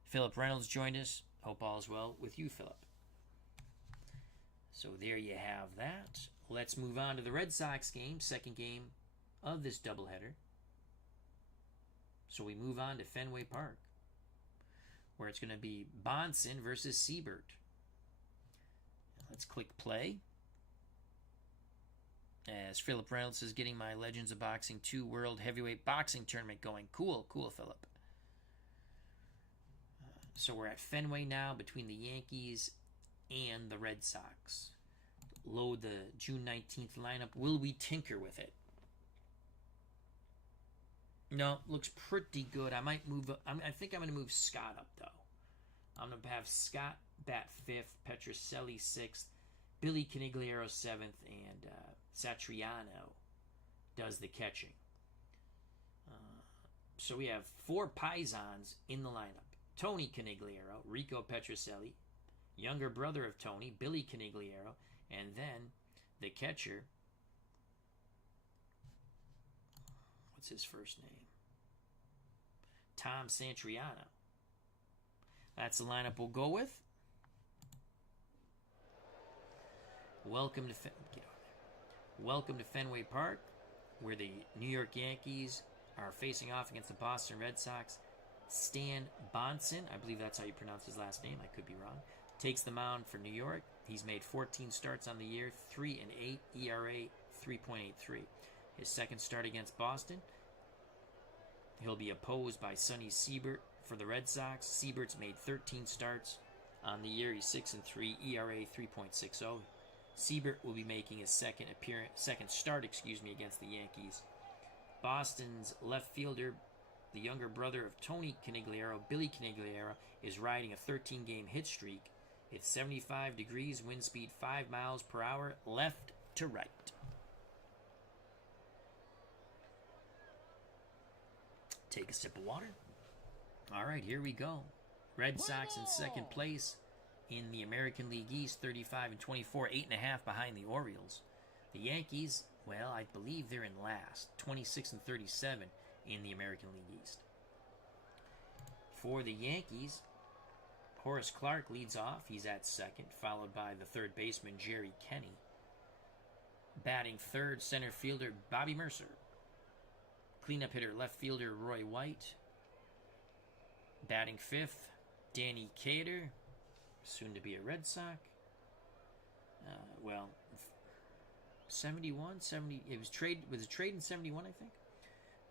Philip Reynolds joined us. Hope all is well with you, Philip. So there you have that. Let's move on to the Red Sox game, second game of this doubleheader. So we move on to Fenway Park, where it's going to be Bahnsen versus Siebert. Let's click play. As Philip Reynolds is getting my Legends of Boxing 2 World Heavyweight Boxing Tournament going. Cool, Philip. So we're at Fenway now between the Yankees and the Red Sox. Load the June 19th lineup. Will we tinker with it? No, looks pretty good. I might move. I think I'm going to move Scott up, though. I'm going to have Scott bat 5th, Petrocelli 6th, Billy Canigliaro 7th, and Satriano does the catching. So we have 4 Paisans in the lineup. Tony Canigliaro, Rico Petrocelli, younger brother of Tony, Billy Canigliaro, and then the catcher, what's his first name? Tom Santriano. That's the lineup we'll go with. Welcome to Fenway Park, where the New York Yankees are facing off against the Boston Red Sox. Stan Bahnsen, I believe that's how you pronounce his last name, I could be wrong, takes the mound for New York. He's made 14 starts on the year, 3-8, ERA 3.83. His second start against Boston, he'll be opposed by Sonny Siebert for the Red Sox. Siebert's made 13 starts on the year. He's 6-3, ERA 3.60. Siebert will be making his second start against the Yankees. Boston's left fielder, the younger brother of Tony Canigliaro, Billy Canigliaro, is riding a 13-game hit streak. It's 75 degrees, wind speed 5 miles per hour, left to right. Take a sip of water. All right, here we go. Red Sox in second place in the American League East, 35-24, 8.5 behind the Orioles. The Yankees, well, I believe they're in last, 26-37 in the American League East. For the Yankees, Horace Clarke leads off. He's at second, followed by the third baseman, Jerry Kenny. Batting third, center fielder, Bobby Mercer. Cleanup hitter, left fielder, Roy White. Batting fifth, Danny Cater, soon to be a Red Sox. 71, 70. It was a trade in 71, I think.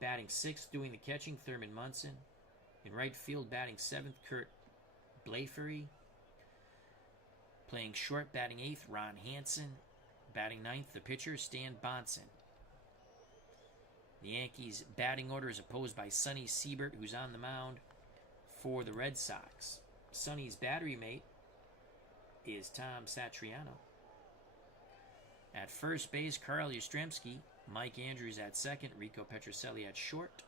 Batting sixth, doing the catching, Thurman Munson. In right field, batting seventh, Kurt Blaifery. Playing short, batting eighth, Ron Hansen. Batting ninth, the pitcher, Stan Bahnsen. The Yankees' batting order is opposed by Sonny Siebert, who's on the mound for the Red Sox. Sonny's battery mate is Tom Satriano. At first base, Carl Yastrzemski. Mike Andrews at second. Rico Petrocelli at short.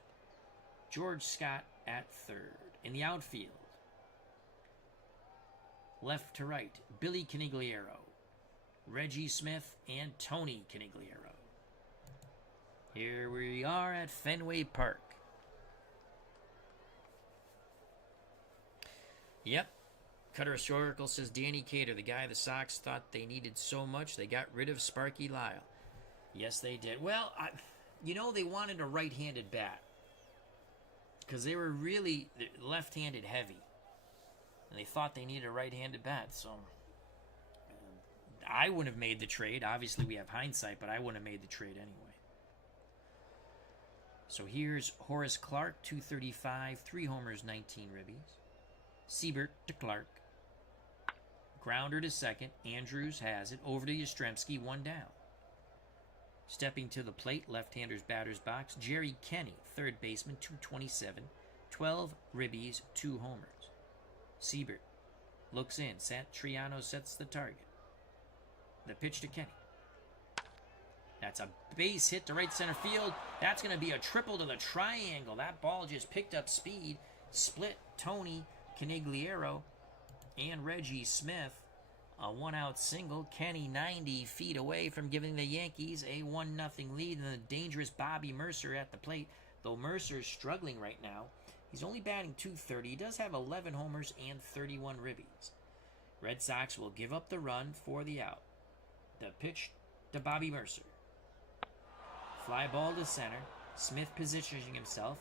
George Scott at third. In the outfield, Left to right, Billy Canigliaro, Reggie Smith, and Tony Canigliaro. Here we are at Fenway Park. Yep. Cutter Historical says Danny Cater, the guy the Sox thought they needed so much, they got rid of Sparky Lyle. Yes, they did. Well, they wanted a right-handed bat because they were really left-handed heavy. And they thought they needed a right-handed bat, so I wouldn't have made the trade. Obviously, we have hindsight, but I wouldn't have made the trade anyway. So here's Horace Clark, 235, 3 homers, 19 ribbies. Siebert to Clark. Grounder to second. Andrews has it. Over to Yastrzemski, 1 down. Stepping to the plate, left-hander's batter's box, Jerry Kenny, third baseman, 227, 12 ribbies, 2 homers. Siebert looks in. Santriano sets the target. The pitch to Kenny. That's a base hit to right center field. That's going to be a triple to the triangle. That ball just picked up speed. Split Tony Canigliaro and Reggie Smith. A 1-out single. Kenny 90 feet away from giving the Yankees a 1-0 lead. And the dangerous Bobby Mercer at the plate. Though Mercer's struggling right now. He's only batting .230. He does have 11 homers and 31 ribbies. Red Sox will give up the run for the out. The pitch to Bobby Mercer. Fly ball to center. Smith positioning himself.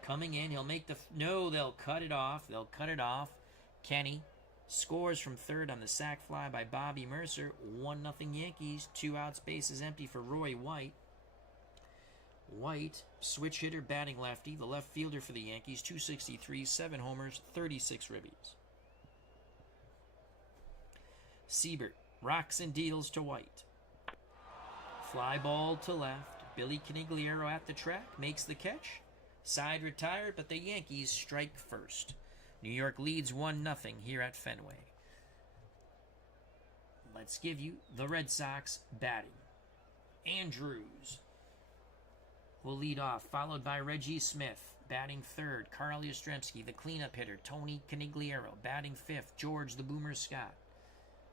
Coming in. He'll make the... No, they'll cut it off. They'll cut it off. Kenny scores from third on the sac fly by Bobby Mercer. 1-0 Yankees. 2 outs. Bases empty for Roy White. White, switch hitter, batting lefty. The left fielder for the Yankees. 263, 7 homers, 36 ribbies. Siebert rocks and deals to White. Fly ball to left. Billy Canigliaro at the track. Makes the catch. Side retired, but the Yankees strike first. New York leads 1-0 here at Fenway. Let's give you the Red Sox batting. Andrews will lead off, followed by Reggie Smith, batting third. Carl Yastrzemski, the cleanup hitter. Tony Canigliaro, batting fifth. George the Boomer Scott.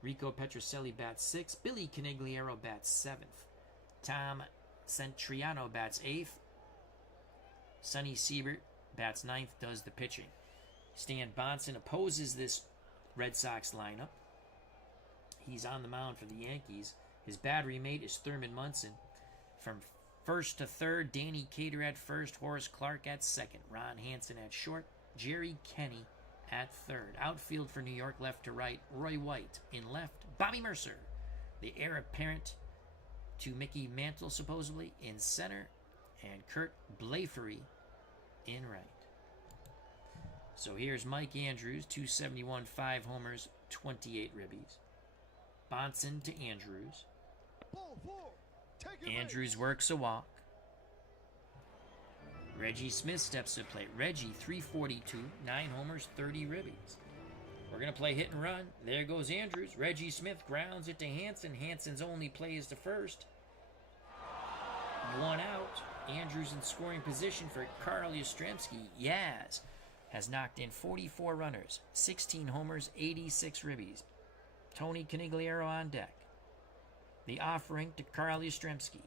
Rico Petrocelli bats sixth. Billy Canigliaro bats seventh. Tom Santriano bats eighth. Sonny Siebert bats ninth, does the pitching. Stan Bahnsen opposes this Red Sox lineup. He's on the mound for the Yankees. His battery mate is Thurman Munson. From first to third, Danny Cater at first, Horace Clark at second, Ron Hansen at short, Jerry Kenny at third. Outfield for New York, left to right, Roy White. In left, Bobby Mercer, the heir apparent to Mickey Mantle, supposedly, in center, and Kurt Blafery in right. So here's Mike Andrews, 271, 5 homers, 28 ribbies. Bahnsen to Andrews. Andrews works a walk. Reggie Smith steps to the plate. Reggie, 342, 9 homers, 30 ribbies. We're going to play hit and run. There goes Andrews. Reggie Smith grounds it to Hansen. Hansen's only play is to first. 1 out. Andrews in scoring position for Carl Yastrzemski. Yaz has knocked in 44 runners, 16 homers, 86 ribbies. Tony Canigliaro on deck. The offering to Carl Yastrzemski.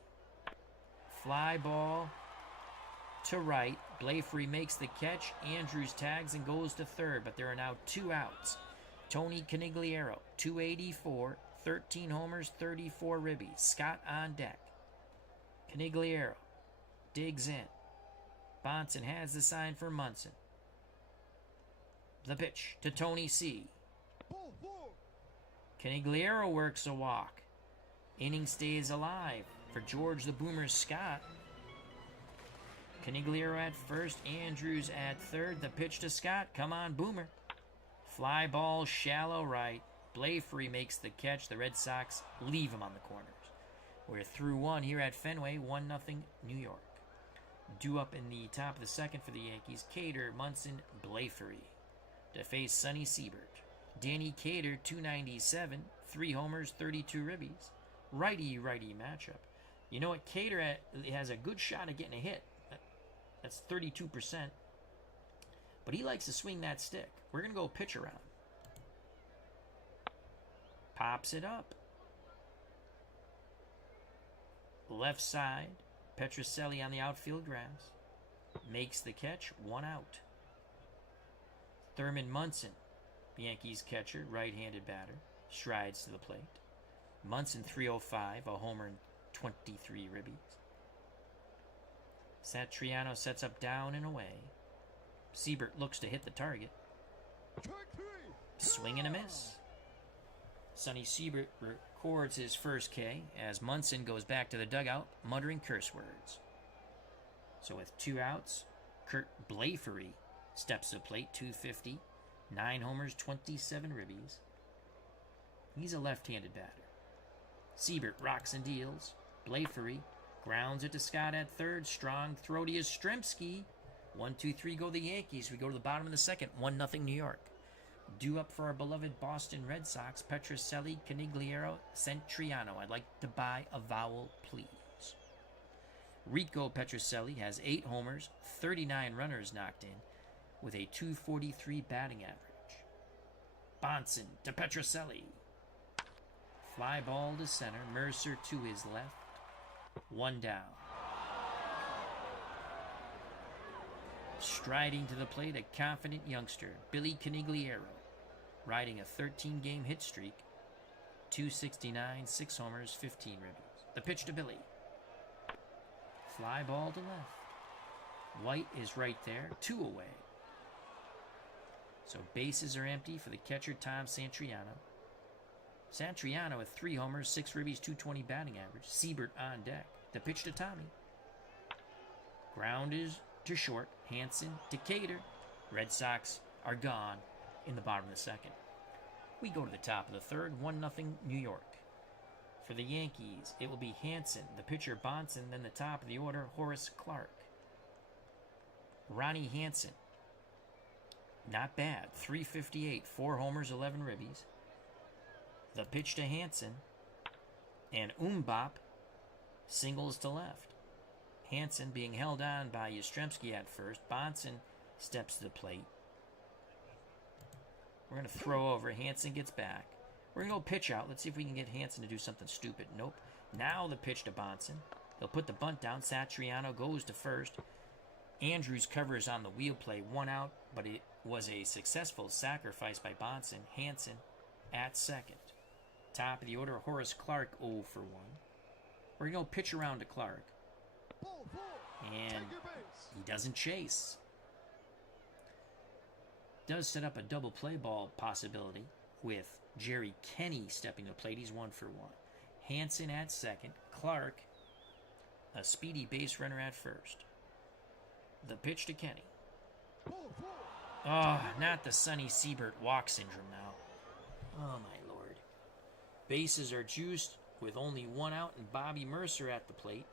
Fly ball to right. Blafery makes the catch. Andrews tags and goes to third, but there are now 2 outs. Tony Canigliaro, 284, 13 homers, 34 ribbies. Scott on deck. Canigliaro digs in. Bahnsen has the sign for Munson. The pitch to Tony C. Canigliaro works a walk. Inning stays alive for George the Boomer Scott. Canigliaro at first, Andrews at third. The pitch to Scott. Come on, Boomer. Fly ball shallow right. Blafery makes the catch. The Red Sox leave him on the corners. We're through 1 here at Fenway. 1-0 New York. Due up in the top of the second for the Yankees. Cater, Munson, Blafery. To face Sonny Siebert. Danny Cater, 297, 3 homers, 32 ribbies. Righty-righty matchup. You know what? Cater has a good shot at getting a hit. That's 32%. But he likes to swing that stick. We're going to go pitch around. Pops it up. Left side. Petrocelli on the outfield grass. Makes the catch. 1 out. Thurman Munson, Yankees catcher, right-handed batter, strides to the plate. Munson 305, a homer and 23 ribbies. Satriano sets up down and away. Siebert looks to hit the target. Swing and a miss. Sonny Siebert records his first K as Munson goes back to the dugout, muttering curse words. So with 2 outs, Kurt Blafery steps to the plate, 250, 9 homers, 27 ribbies. He's a left-handed batter. Siebert rocks and deals. Blafery grounds it to Scott at third. Strong throw to Yastrzemski. 1-2-3 go the Yankees. We go to the bottom of the second. 1-0 New York. Due up for our beloved Boston Red Sox, Petrocelli, Canigliaro, Centriano. I'd like to buy a vowel, please. Rico Petrocelli has 8 homers, 39 runners knocked in, with a .243 batting average. Bahnsen to Petrocelli. Fly ball to center. Mercer to his left. 1 down. Striding to the plate, a confident youngster, Billy Canigliaro, riding a 13-game hit streak. .269, 6 homers, 15 ribbies. The pitch to Billy. Fly ball to left. White is right there, 2 away. So bases are empty for the catcher, Tom Santriano. Santriano with 3 homers, 6 ribbies, .220 batting average. Siebert on deck. The pitch to Tommy. Ground is to short. Hansen to Cater. Red Sox are gone in the bottom of the second. We go to the top of the third, 1-0 New York. For the Yankees, it will be Hansen, the pitcher Bahnsen, then the top of the order, Horace Clark. Ronnie Hansen, not bad, 358, 4 homers, 11 ribbies. The pitch to Hansen, and Umbop singles to left. Hansen being held on by Yastrzemski at first. Bahnsen steps to the plate. We're going to throw over. Hansen gets back. We're going to go pitch out. Let's see if we can get Hansen to do something stupid. Nope. Now the pitch to Bahnsen. They'll put the bunt down. Satriano goes to first. Andrews covers on the wheel play. 1 out, but it was a successful sacrifice by Bahnsen. Hansen at second. Top of the order, Horace Clark 0 for 1. We're going to go pitch around to Clark. And he doesn't chase. Does set up a double play ball possibility with Jerry Kenny stepping to the plate. He's 1 for 1. Hansen at second. Clark, a speedy base runner at first. The pitch to Kenny. Oh, not the Sonny Siebert walk syndrome now. Oh, my Lord. Bases are juiced with only 1 out and Bobby Mercer at the plate.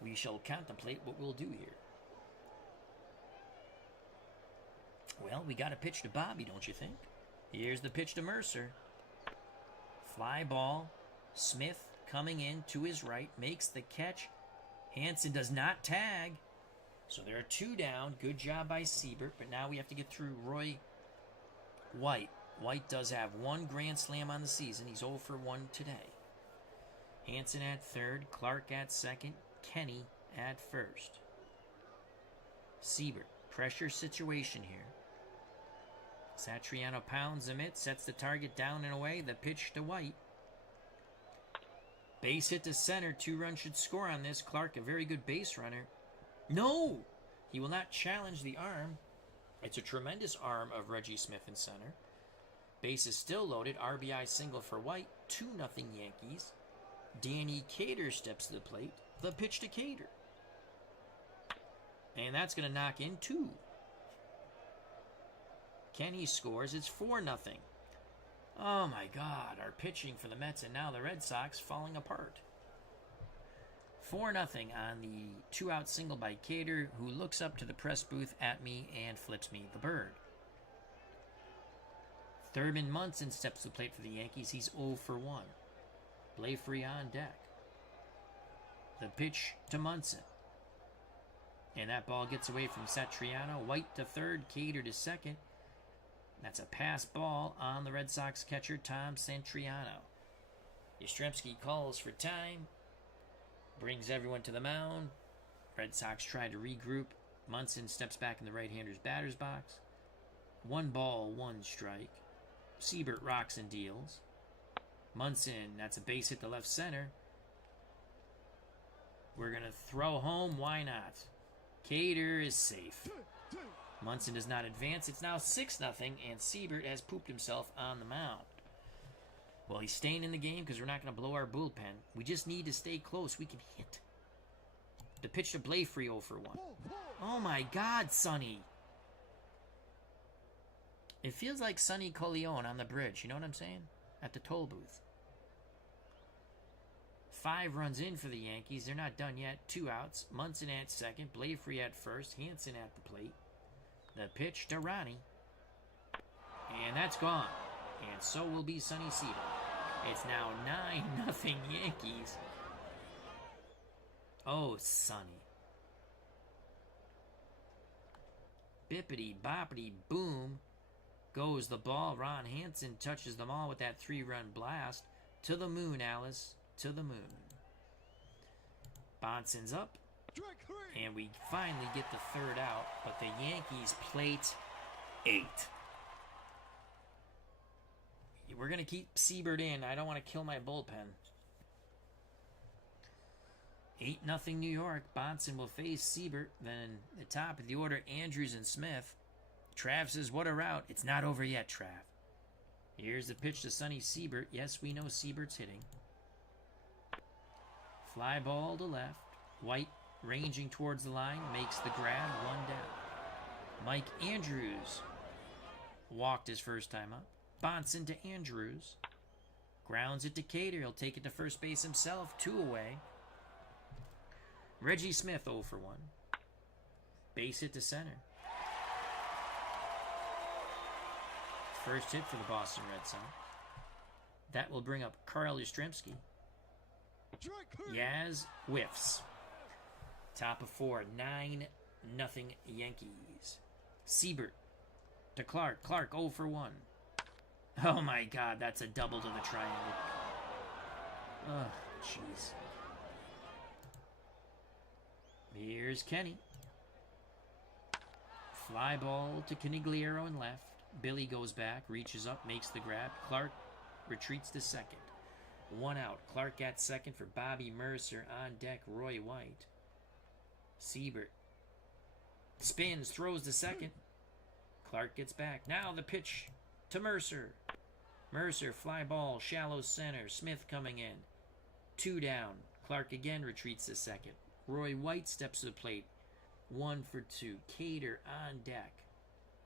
We shall contemplate what we'll do here. Well, we got a pitch to Bobby, don't you think? Here's the pitch to Mercer. Fly ball. Smith coming in to his right. Makes the catch. Hansen does not tag. So there are 2 down. Good job by Siebert. But now we have to get through Roy White. White does have 1 grand slam on the season. He's 0 for 1 today. Hansen at third. Clark at second. Kenny at first. Siebert. Pressure situation here. Satriano pounds him. It sets the target down and away. The pitch to White. Base hit to center. 2 runs should score on this. Clark, a very good base runner. No! He will not challenge the arm. It's a tremendous arm of Reggie Smith in center. Base is still loaded. RBI single for White. 2-0 Yankees. Danny Cater steps to the plate. The pitch to Cater. And that's going to knock in 2. Kenny scores. It's 4-0. Oh my God. Our pitching for the Mets and now the Red Sox falling apart. 4-0 on the 2-out single by Cater, who looks up to the press booth at me and flips me the bird. Thurman Munson steps to the plate for the Yankees. He's 0 for 1. Blafery on deck. The pitch to Munson. And that ball gets away from Satriano. White to third. Cater to second. That's a pass ball on the Red Sox catcher, Tom Santriano. Yastrzemski calls for time. Brings everyone to the mound. Red Sox try to regroup. Munson steps back in the right-hander's batter's box. 1 ball, 1 strike. Siebert rocks and deals. Munson, that's a base hit to left center. We're going to throw home. Why not? Cater is safe. Munson does not advance. It's now 6-0, and Siebert has pooped himself on the mound. Well, he's staying in the game because we're not going to blow our bullpen. We just need to stay close. We can hit. The pitch to Blafrey 0 for 1. Oh, my God, Sonny. It feels like Sonny Corleone on the bridge. You know what I'm saying? At the toll booth. 5 runs in for the Yankees. They're not done yet. 2 outs. Munson at second. Blafrey at first. Hansen at the plate. The pitch to Ronnie. And that's gone. And so will be Sonny Siebert. It's now 9-0 Yankees. Oh, Sonny. Bippity boppity boom goes the ball. Ron Hansen touches them all with that 3-run blast. To the moon, Alice. To the moon. Bahnsen's up. And we finally get the 3rd out. But the Yankees plate 8. We're going to keep Siebert in. I don't want to kill my bullpen. 8-0 New York. Bahnsen will face Siebert. Then the top of the order, Andrews and Smith. Trav says, what a route. It's not over yet, Trav. Here's the pitch to Sonny Siebert. Yes, we know Siebert's hitting. Fly ball to left. White ranging towards the line. Makes the grab. 1 down. Mike Andrews walked his first time up. Bahnsen to Andrews. Grounds it to Cater. He'll take it to first base himself. 2 away. Reggie Smith 0 for 1. Base hit to center. First hit for the Boston Red Sox. That will bring up Carl Yastrzemski. Yaz whiffs. Top of 4. 9-0 Yankees. Siebert to Clark. Clark 0 for 1. Oh my God, that's a double to the triangle. Oh, jeez. Here's Kenny. Fly ball to Canigliaro in left. Billy goes back, reaches up, makes the grab. Clark retreats to second. 1 out. Clark at second for Bobby Mercer. On deck, Roy White. Siebert spins, throws to second. Clark gets back. Now the pitch to Mercer. Mercer, fly ball, shallow center. Smith coming in. 2 down. Clark again retreats to second. Roy White steps to the plate. 1 for 2. Cater on deck.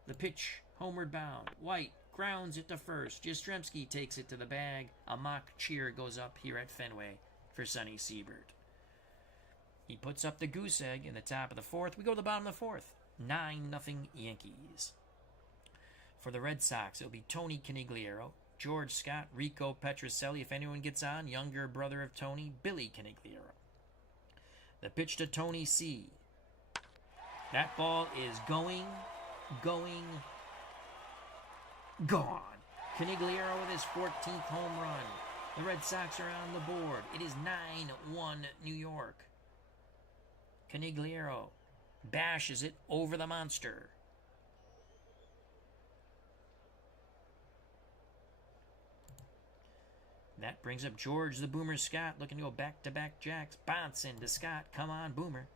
The pitch, homeward bound. White grounds it to first. Yastrzemski takes it to the bag. A mock cheer goes up here at Fenway for Sonny Siebert. He puts up the goose egg in the top of the 4th. We go to the bottom of the 4th. 9-0 Yankees. For the Red Sox, it'll be Tony Canigliaro, George Scott, Rico Petrocelli. If anyone gets on, younger brother of Tony, Billy Canigliaro. The pitch to Tony C. That ball is going, gone. Canigliaro with his 14th home run. The Red Sox are on the board. It is 9-1 New York. Canigliaro bashes it over the monster. That brings up George the Boomer Scott, looking to go back-to-back jacks. Bahnsen to Scott. Come on, Boomer.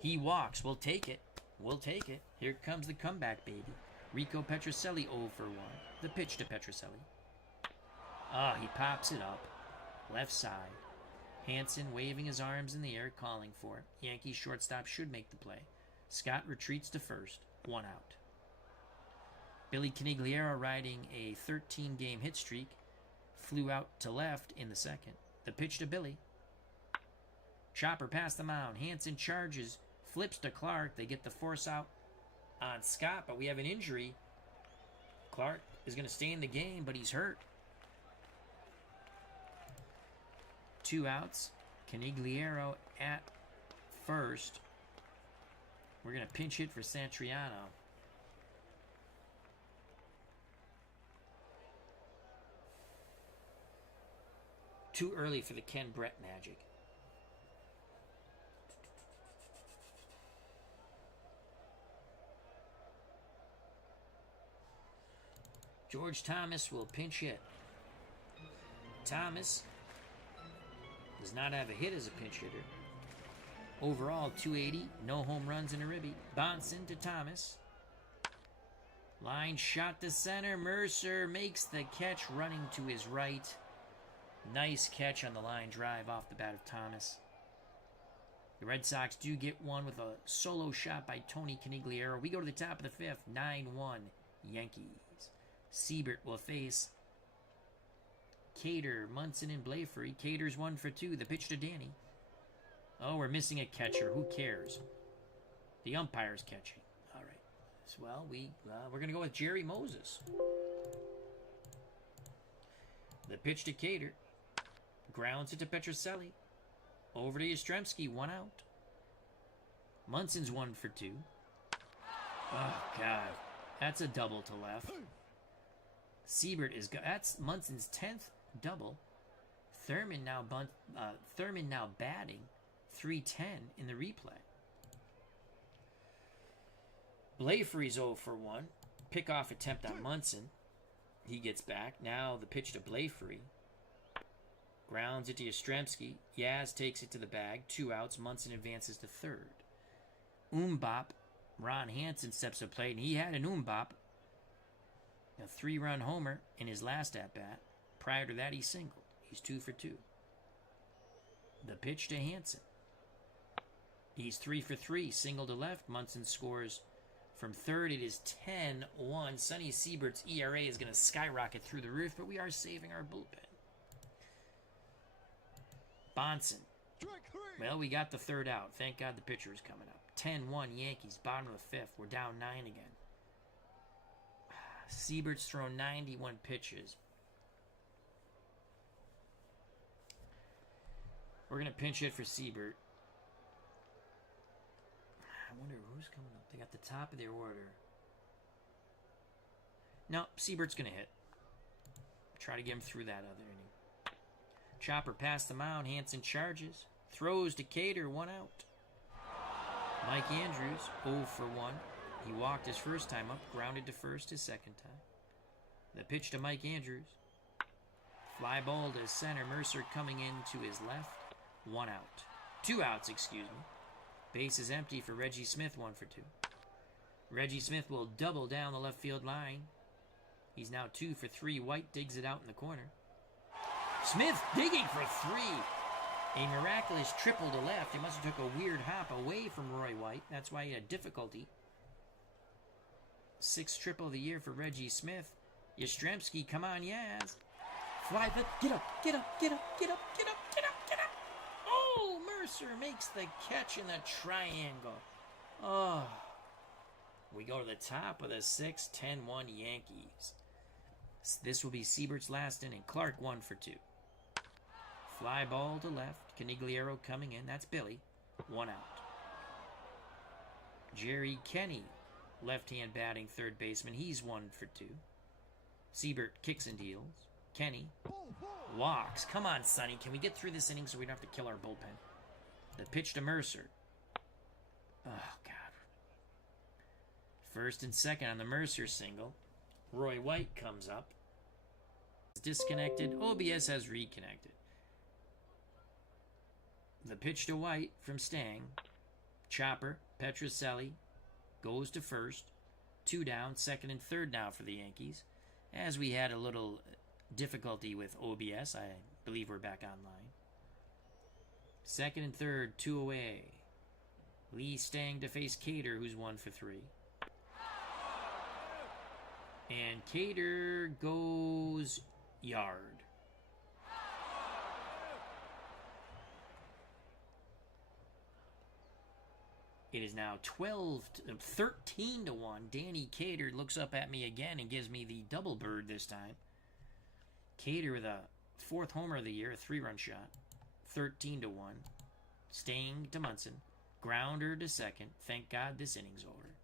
He walks. We'll take it. We'll take it. Here comes the comeback, baby. Rico Petrocelli 0 for 1. The pitch to Petrocelli. Ah, he pops it up. Left side. Hansen waving his arms in the air, calling for it. Yankees shortstop should make the play. Scott retreats to first. 1 out. Billy Canigliaro, riding a 13-game hit streak, flew out to left in the 2nd. The pitch to Billy. Chopper past the mound. Hansen charges. Flips to Clark. They get the force out on Scott, but we have an injury. Clark is going to stay in the game, but he's hurt. 2 outs. Canigliaro at first. We're going to pinch hit for Santriano. too early for the Ken Brett magic. George Thomas will pinch hit. Thomas does not have a hit as a pinch hitter. Overall, 280, no home runs and a ribby. Bahnsen to Thomas. Line shot to center. Mercer makes the catch running to his right. Nice catch on the line drive off the bat of Thomas. The Red Sox do get one with a solo shot by Tony Conigliaro. We go to the top of the fifth, 9-1 Yankees. Siebert will face Cater, Munson, and Blafrey. Cater's 1 for 2. The pitch to Danny. Oh, we're missing a catcher. Who cares? The umpire's catching. All right. Well, we're going to go with Jerry Moses. The pitch to Cater. Grounds it to Petrocelli. Over to Yastrzemski. 1 out. Munson's 1 for 2. Oh, God. That's a double to left. Siebert is that's Munson's 10th double. Thurman now batting 310 in the replay. Blafrey's 0 for 1. Pickoff attempt on Munson. He gets back. Now the pitch to Blafrey. Grounds it to Yastrzemski. Yaz takes it to the bag. 2 outs. Munson advances to third. Bop. Ron Hansen steps to plate, and he had an Bop. A 3-run homer in his last at-bat. Prior to that, he singled. He's 2 for 2. The pitch to Hansen. He's 3 for 3. Single to left. Munson scores from third. It is 10-1. Sonny Siebert's ERA is going to skyrocket through the roof, but we are saving our bullpen. Bahnsen. Well, we got the third out. Thank God the pitcher is coming up. 10-1 Yankees. Bottom of the fifth. We're down 9 again. Siebert's thrown 91 pitches. We're going to pinch hit for Siebert. I wonder who's coming up. They got the top of their order. No, Siebert's going to hit. Try to get him through that other inning. Chopper past the mound. Hansen charges. Throws to Cater. 1 out. Mike Andrews, 0 for 1. He walked his first time up, grounded to first his second time. The pitch to Mike Andrews. Fly ball to center. Mercer coming in to his left. 1 out. 2 outs, excuse me. Base is empty for Reggie Smith, 1 for 2. Reggie Smith will double down the left field line. He's now 2 for 3. White digs it out in the corner. Smith digging for 3. A miraculous triple to left. He must have took a weird hop away from Roy White. That's why he had difficulty. 6th triple of the year for Reggie Smith. Yastrzemski, come on, Yaz. Fly, but get up, get up, get up, get up, get up, get up, get up. Oh, Mercer makes the catch in the triangle. Oh. We go to the top of the 6th, 10-1 Yankees. This will be Siebert's last inning. Clark 1 for 2. Fly ball to left. Conigliaro coming in. That's Billy. 1 out. Jerry Kenny, left-hand batting third baseman. He's 1 for 2. Siebert kicks and deals. Kenny walks. Come on, Sonny. Can we get through this inning so we don't have to kill our bullpen? The pitch to Mercer. Oh, God. First and second on the Mercer single. Roy White comes up. Disconnected. OBS has reconnected. The pitch to White from Stang. Chopper. Petrocelli goes to first. 2 down. Second and third now for the Yankees. As we had a little difficulty with OBS, I believe we're back online. Second and third, 2 away. Lee Stang to face Cater, who's 1 for 3. And Cater goes yard. It is now 13 to 1. Danny Cater looks up at me again and gives me the double bird this time. Cater with a 4th homer of the year, a 3-run shot. 13 to 1. Stang to Munson. Grounder to second. Thank God this inning's over.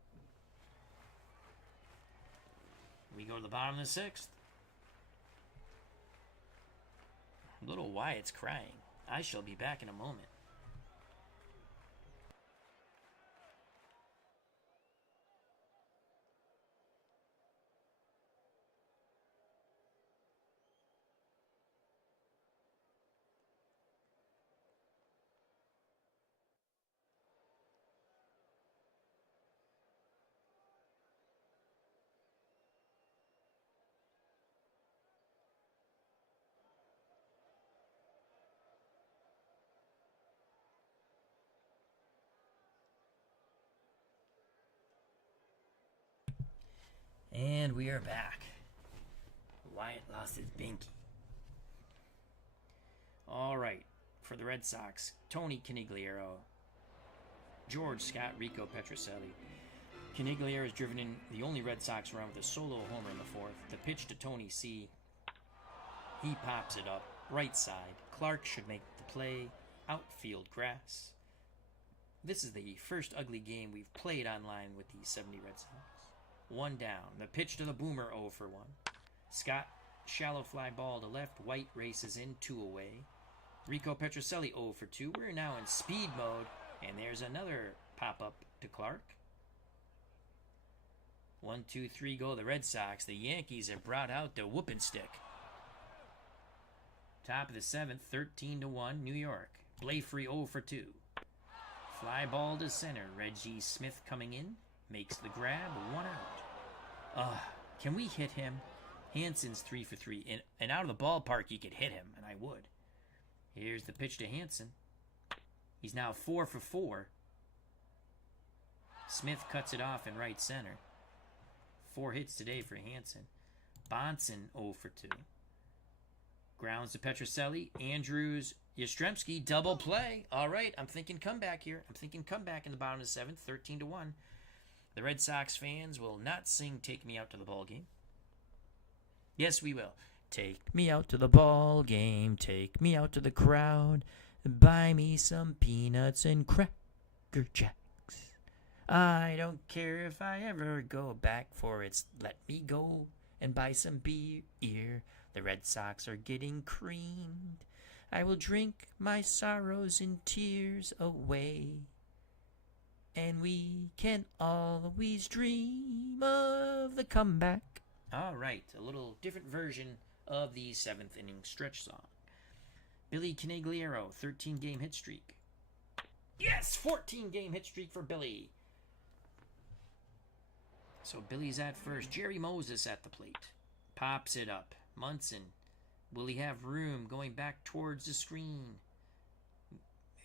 We go to the bottom of the 6th. Little Wyatt's crying. I shall be back in a moment. And we are back. Wyatt lost his binky. All right, for the Red Sox, Tony Canigliaro, George Scott, Rico Petrocelli. Canigliaro has driven in the only Red Sox run with a solo homer in the fourth. The pitch to Tony C. He pops it up, right side. Clark should make the play, outfield grass. This is the first ugly game we've played online with the 70 Red Sox. One down. The pitch to the boomer, 0 for 1. Scott, shallow fly ball to left. White races in, 2 away. Rico Petrocelli, 0 for 2. We're now in speed mode, and there's another pop-up to Clark. 1, 2, 3 go the Red Sox. The Yankees have brought out the whooping stick. Top of the 7th, 13-1, New York. Blafrey, 0 for 2. Fly ball to center. Reggie Smith coming in. Makes the grab, 1 out. Can we hit him? Hansen's 3 for 3. And out of the ballpark, you could hit him, and I would. Here's the pitch to Hansen. He's now 4 for 4. Smith cuts it off in right center. 4 hits today for Hansen. Bahnsen, 0 for 2. Grounds to Petrocelli. Andrews, Yastrzemski, double play. All right, I'm thinking comeback here. I'm thinking comeback in the bottom of the 7th, 13-1. The Red Sox fans will not sing Take Me Out to the Ball Game. Yes, we will. Take me out to the ball game. Take me out to the crowd. Buy me some peanuts and Cracker Jacks. I don't care if I ever go back, for it's let me go and buy some beer. The Red Sox are getting creamed. I will drink my sorrows and tears away. And we can always dream of the comeback. All right, a little different version of the 7th inning stretch song. Billy Canigliaro, 13-game hit streak. Yes, 14-game hit streak for Billy. So Billy's at first. Jerry Moses at the plate. Pops it up. Munson. Will he have room going back towards the screen?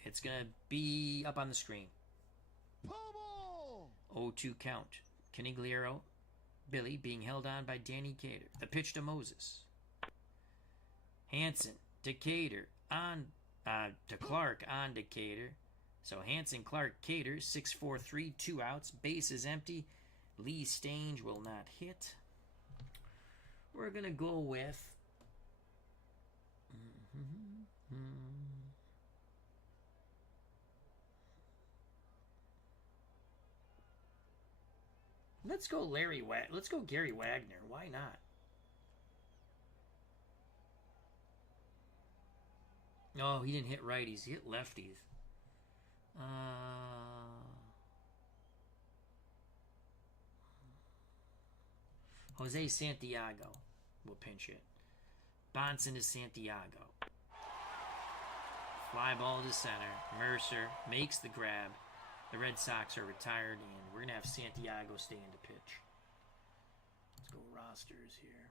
It's going to be up on the screen. 0-2 count. Canigliaro, Billy being held on by Danny Cater. The pitch to Moses. Hansen to Cater on to Clark on to Cater. So Hansen, Clark, Cater, 6-4-3, 2 outs. Base is empty. Lee Stange will not hit. We're gonna go with. Let's go Let's go Gary Wagner. Why not? Oh, he didn't hit righties. He hit lefties. Jose Santiago will pinch it. Bahnsen to Santiago. Fly ball to center. Mercer makes the grab. The Red Sox are retired, and we're going to have Santiago stay in to pitch. Let's go rosters here.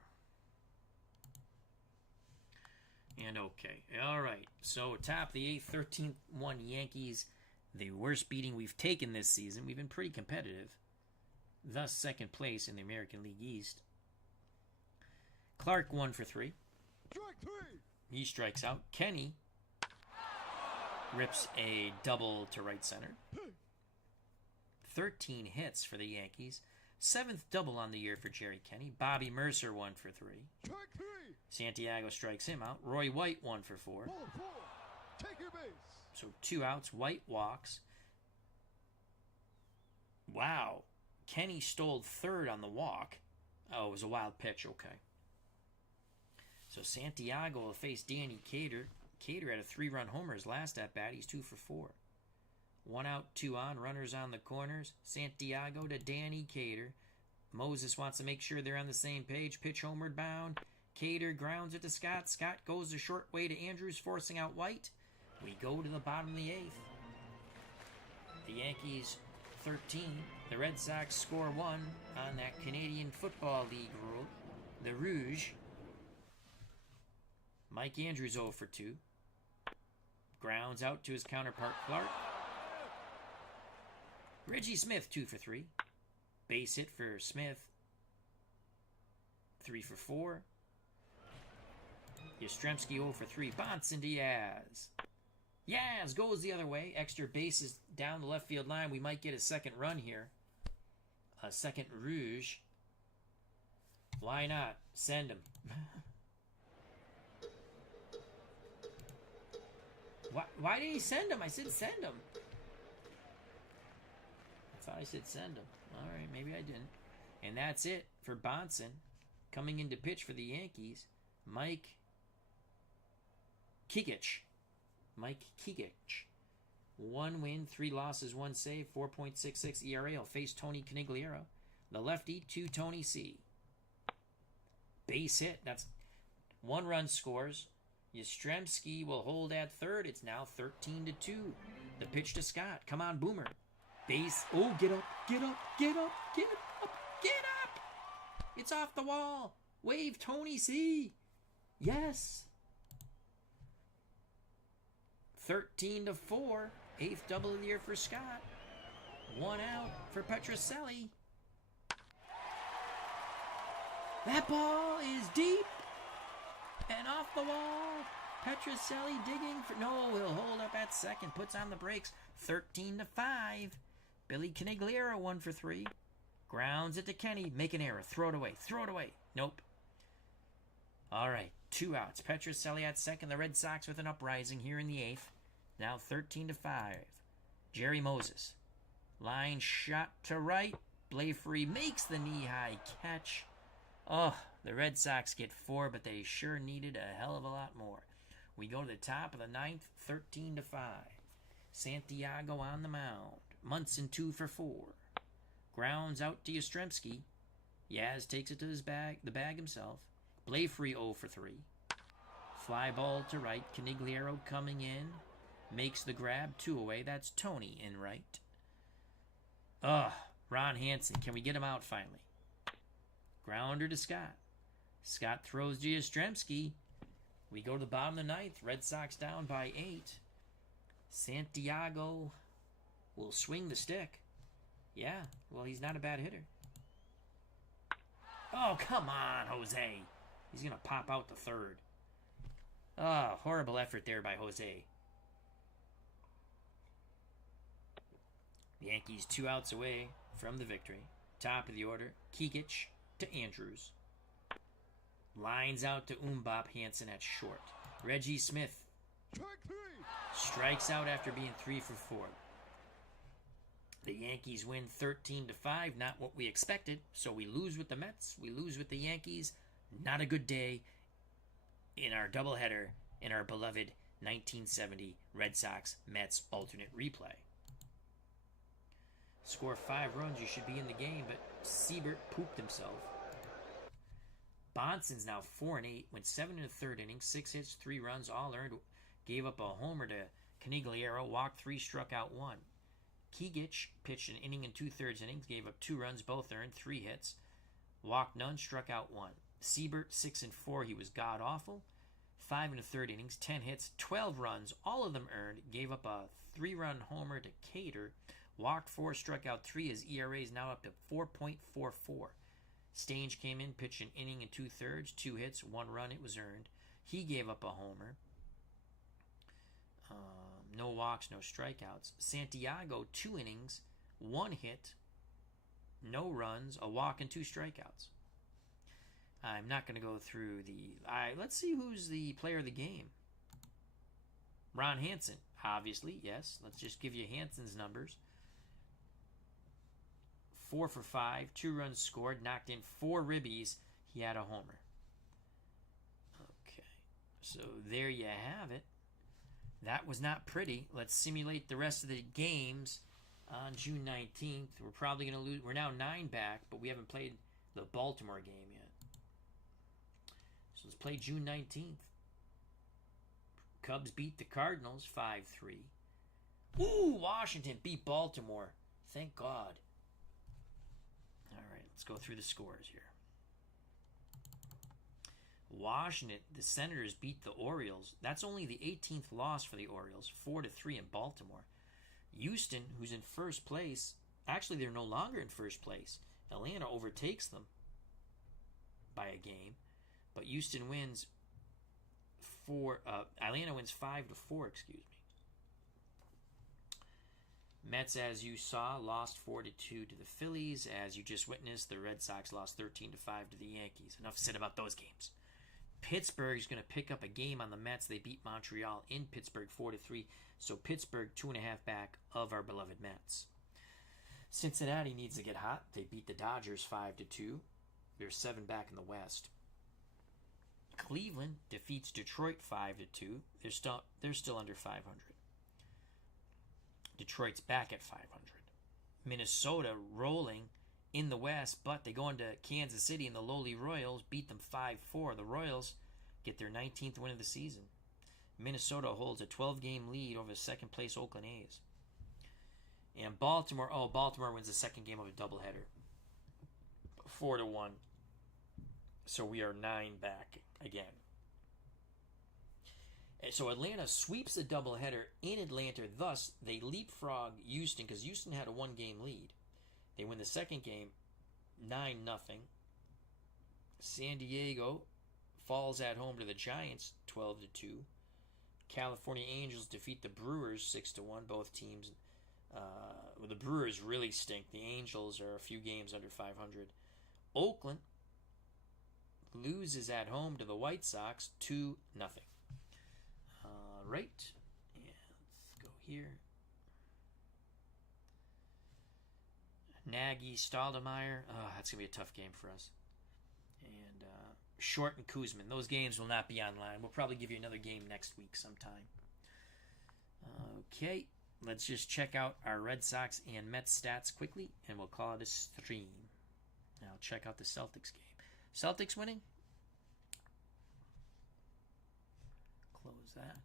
And okay. All right. So top of the 8th, 13-1 Yankees. The worst beating we've taken this season. We've been pretty competitive. Thus, second place in the American League East. Clark 1 for 3. Strike 3. He strikes out. Kenny rips a double to right center. 13 hits for the Yankees. 7th double on the year for Jerry Kenny. Bobby Mercer 1 for 3. Strike 3. Santiago strikes him out. Roy White 1 for 4. Ball 4. Take your base. So 2 outs. White walks. Wow. Kenny stole third on the walk. Oh, it was a wild pitch. Okay. So Santiago will face Danny Cater. Cater had a 3-run homer his last at bat. He's 2 for 4. 1 out, 2 on. Runners on the corners. Santiago to Danny Cater. Moses wants to make sure they're on the same page. Pitch homeward bound. Cater grounds it to Scott. Scott goes the short way to Andrews, forcing out White. We go to the bottom of the 8th. The Yankees 13. The Red Sox score 1 on that Canadian Football League rule. The Rouge. Mike Andrews 0 for 2. Grounds out to his counterpart Clark. Reggie Smith 2 for 3. Base hit for Smith. 3 for 4. Yastrzemski 0 for 3. Bahnsen to Yaz. Yaz goes the other way. Extra bases down the left field line. We might get a second run here. A second Rouge. Why not? Send him. Why did he send him? I said send him. I thought I said send him. All right, maybe I didn't. And that's it for Bahnsen. Coming in to pitch for the Yankees, Mike Kigich. 1 win, 3 losses, 1 save, 4.66 ERA. He'll face Tony Canigliaro. The lefty to Tony C. Base hit. That's 1 run scores. Yastrzemski will hold at third. It's now 13-2. The pitch to Scott. Come on, Boomer. Base. Oh, get up, get up, get up, get up, get up. It's off the wall. Wave Tony C. Yes. 13-4. 8th double of the year for Scott. 1 out for Petrocelli. That ball is deep and off the wall. Petrocelli digging for... No, he'll hold up at second. Puts on the brakes. 13-5. Billy Canigliaro 1 for 3. Grounds it to Kenny. Make an error. Throw it away. Throw it away. Nope. All right. 2 outs. Petrocelli at second. The Red Sox with an uprising here in the 8th. Now 13-5. Jerry Moses. Line shot to right. Blafrey makes the knee-high catch. Oh, the Red Sox get 4, but they sure needed a hell of a lot more. We go to the top of the 9th, 13-5. Santiago on the mound. Munson 2 for 4. Grounds out to Yastrzemski. Yaz takes it to the bag himself. Blafrey 0 for 3. Fly ball to right. Canigliaro coming in. Makes the grab. 2 away. That's Tony in right. Ron Hansen. Can we get him out finally? Grounder to Scott. Scott throws to Yastrzemski. We go to the bottom of the 9th. Red Sox down by 8. Santiago will swing the stick. Yeah, well, he's not a bad hitter. Oh, come on, Jose. He's going to pop out the third. Oh, horrible effort there by Jose. The Yankees 2 outs away from the victory. Top of the order, Kigich to Andrews. Lines out to Umbop. Hansen at short. Reggie Smith strikes out after being 3 for 4. The Yankees win 13-5. Not what we expected. So we lose with the Mets. We lose with the Yankees. Not a good day in our doubleheader in our beloved 1970 Red Sox Mets alternate replay. Score 5 runs, you should be in the game, but Siebert pooped himself. Bahnsen's now 4-8, went 7 in the third inning, 6 hits, 3 runs, all earned. Gave up a homer to Canigliaro, walked 3, struck out 1. Kigich pitched an inning and 2/3 innings, gave up 2 runs, both earned, 3 hits, walked none, struck out 1. Siebert 6 and 4, he was god awful. 5 in the third innings, 10 hits, 12 runs, all of them earned. Gave up a 3-run homer to Cater. Walked 4, struck out 3. His ERA is now up to 4.44. Stange came in, pitched an inning and 2/3, 2 hits, 1 run. It was earned. He gave up a homer. No walks, no strikeouts. Santiago 2 innings, 1 hit, no runs, a walk, and 2 strikeouts. I'm not going to go through the... let's see who's the player of the game. Ron Hansen, obviously, yes. Let's just give you Hansen's numbers. 4 for 5, 2 runs scored, knocked in 4 ribbies. He had a homer. So there you have it. That was not pretty. Let's simulate the rest of the games on June 19th. We're probably going to lose. We're now 9 back, but we haven't played the Baltimore game yet. So let's play June 19th. Cubs beat the Cardinals 5-3. Ooh, Washington beat Baltimore. Thank God. All right, let's go through the scores here. Washington, the Senators beat the Orioles. That's only the 18th loss for the Orioles, 4-3 in Baltimore. Houston, who's in first place, actually they're no longer in first place. Atlanta overtakes them by a game, but Houston wins Atlanta wins 5-4, excuse me. Mets, as you saw, lost 4-2 to the Phillies. As you just witnessed, the Red Sox lost 13-5 to the Yankees. Enough said about those games. Pittsburgh is going to pick up a game on the Mets. They beat Montreal in Pittsburgh 4-3. So Pittsburgh 2.5 back of our beloved Mets. Cincinnati needs to get hot. They beat the Dodgers 5-2. They're 7 back in the West. Cleveland defeats Detroit 5-2. They're still under 500. Detroit's back at 500. Minnesota rolling in the West, but they go into Kansas City and the lowly Royals beat them 5-4. The Royals get their 19th win of the season. Minnesota holds a 12-game lead over second-place Oakland A's. And Baltimore wins the second game of a doubleheader. 4-1. So we are 9 back again. And so Atlanta sweeps the doubleheader in Atlanta. Thus, they leapfrog Houston because Houston had a 1-game lead. They win the second game 9-0. San Diego falls at home to the Giants 12-2. California Angels defeat the Brewers 6-1. Both teams, the Brewers really stink. The Angels are a few games under 500. Oakland loses at home to the White Sox 2-0. Right, and let's go here. Nagy, Stoudemire. Oh, that's going to be a tough game for us. And Short and Kuzman. Those games will not be online. We'll probably give you another game next week sometime. Okay, let's just check out our Red Sox and Mets stats quickly, and we'll call it a stream. Now check out the Celtics game. Celtics winning. Close that.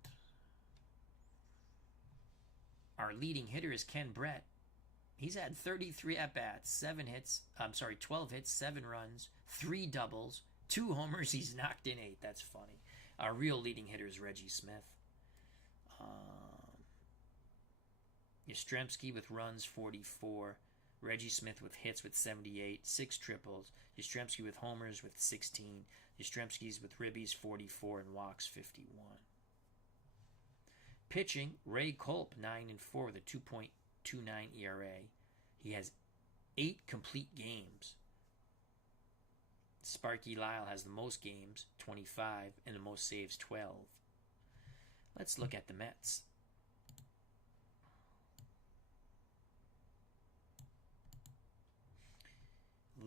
Our leading hitter is Ken Brett. He's had 33 at-bats, 12 hits, 7 runs, 3 doubles, 2 homers. He's knocked in 8. That's funny. Our real leading hitter is Reggie Smith. Yastrzemski with runs, 44. Reggie Smith with hits with 78, 6 triples. Yastrzemski with homers with 16. Yastrzemski's with ribbies, 44, and walks, 51. Pitching, Ray Culp, 9-4 with a 2.29 ERA. He has 8 complete games. Sparky Lyle has the most games, 25, and the most saves, 12. Let's look at the Mets.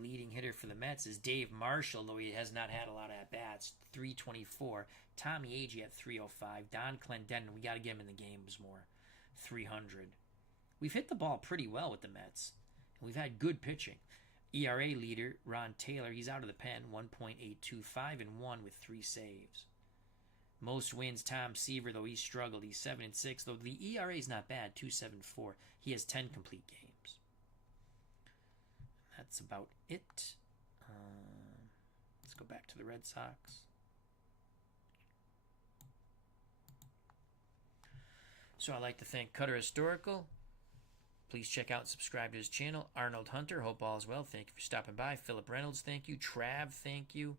Leading hitter for the Mets is Dave Marshall, though he has not had a lot of at-bats, 324. Tommy Agee at 305. Don Clendenin, we got to get him in the games more, 300. We've hit the ball pretty well with the Mets, and we've had good pitching. ERA leader, Ron Taylor, he's out of the pen, 1.82, 5-1 with 3 saves. Most wins, Tom Seaver, though he struggled. He's 7-6, though the ERA is not bad, 2.74. He has 10 complete games. That's about it. Let's go back to the Red Sox. So I'd like to thank Cutter Historical. Please check out and subscribe to his channel. Arnold Hunter, hope all is well. Thank you for stopping by. Philip Reynolds, thank you. Trav, thank you.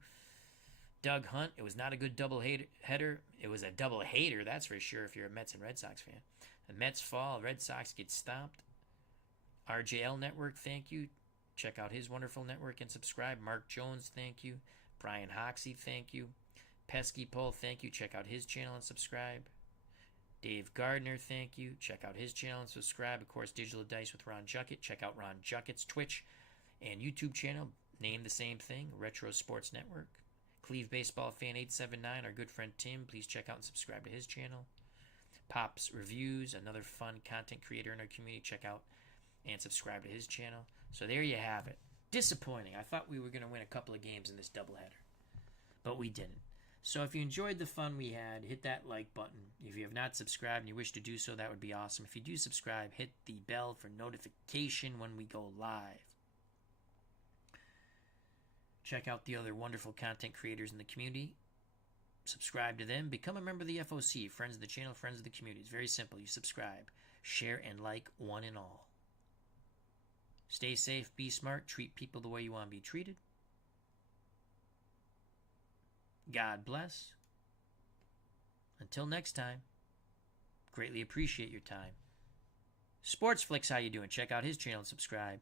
Doug Hunt, it was not a good double header. It was a double hater, that's for sure, if you're a Mets and Red Sox fan. The Mets fall, Red Sox get stomped. RJL Network, thank you. Check out his wonderful network and subscribe. Mark Jones, thank you. Brian Hoxie, thank you. Pesky Pole, thank you. Check out his channel and subscribe. Dave Gardner, thank you. Check out his channel and subscribe. Of course, Digital Dice with Ron Juckett. Check out Ron Juckett's Twitch and YouTube channel. Name the same thing, Retro Sports Network. Cleve Baseball Fan 879, our good friend Tim. Please check out and subscribe to his channel. Pops Reviews, another fun content creator in our community. Check out and subscribe to his channel. So there you have it. Disappointing. I thought we were going to win a couple of games in this doubleheader, but we didn't. So if you enjoyed the fun we had, hit that like button. If you have not subscribed and you wish to do so, that would be awesome. If you do subscribe, hit the bell for notification when we go live. Check out the other wonderful content creators in the community. Subscribe to them. Become a member of the FOC, friends of the channel, friends of the community. It's very simple. You subscribe, share, and like one and all. Stay safe, be smart, treat people the way you want to be treated. God bless. Until next time, greatly appreciate your time. Sports Flicks, how you doing? Check out his channel and subscribe.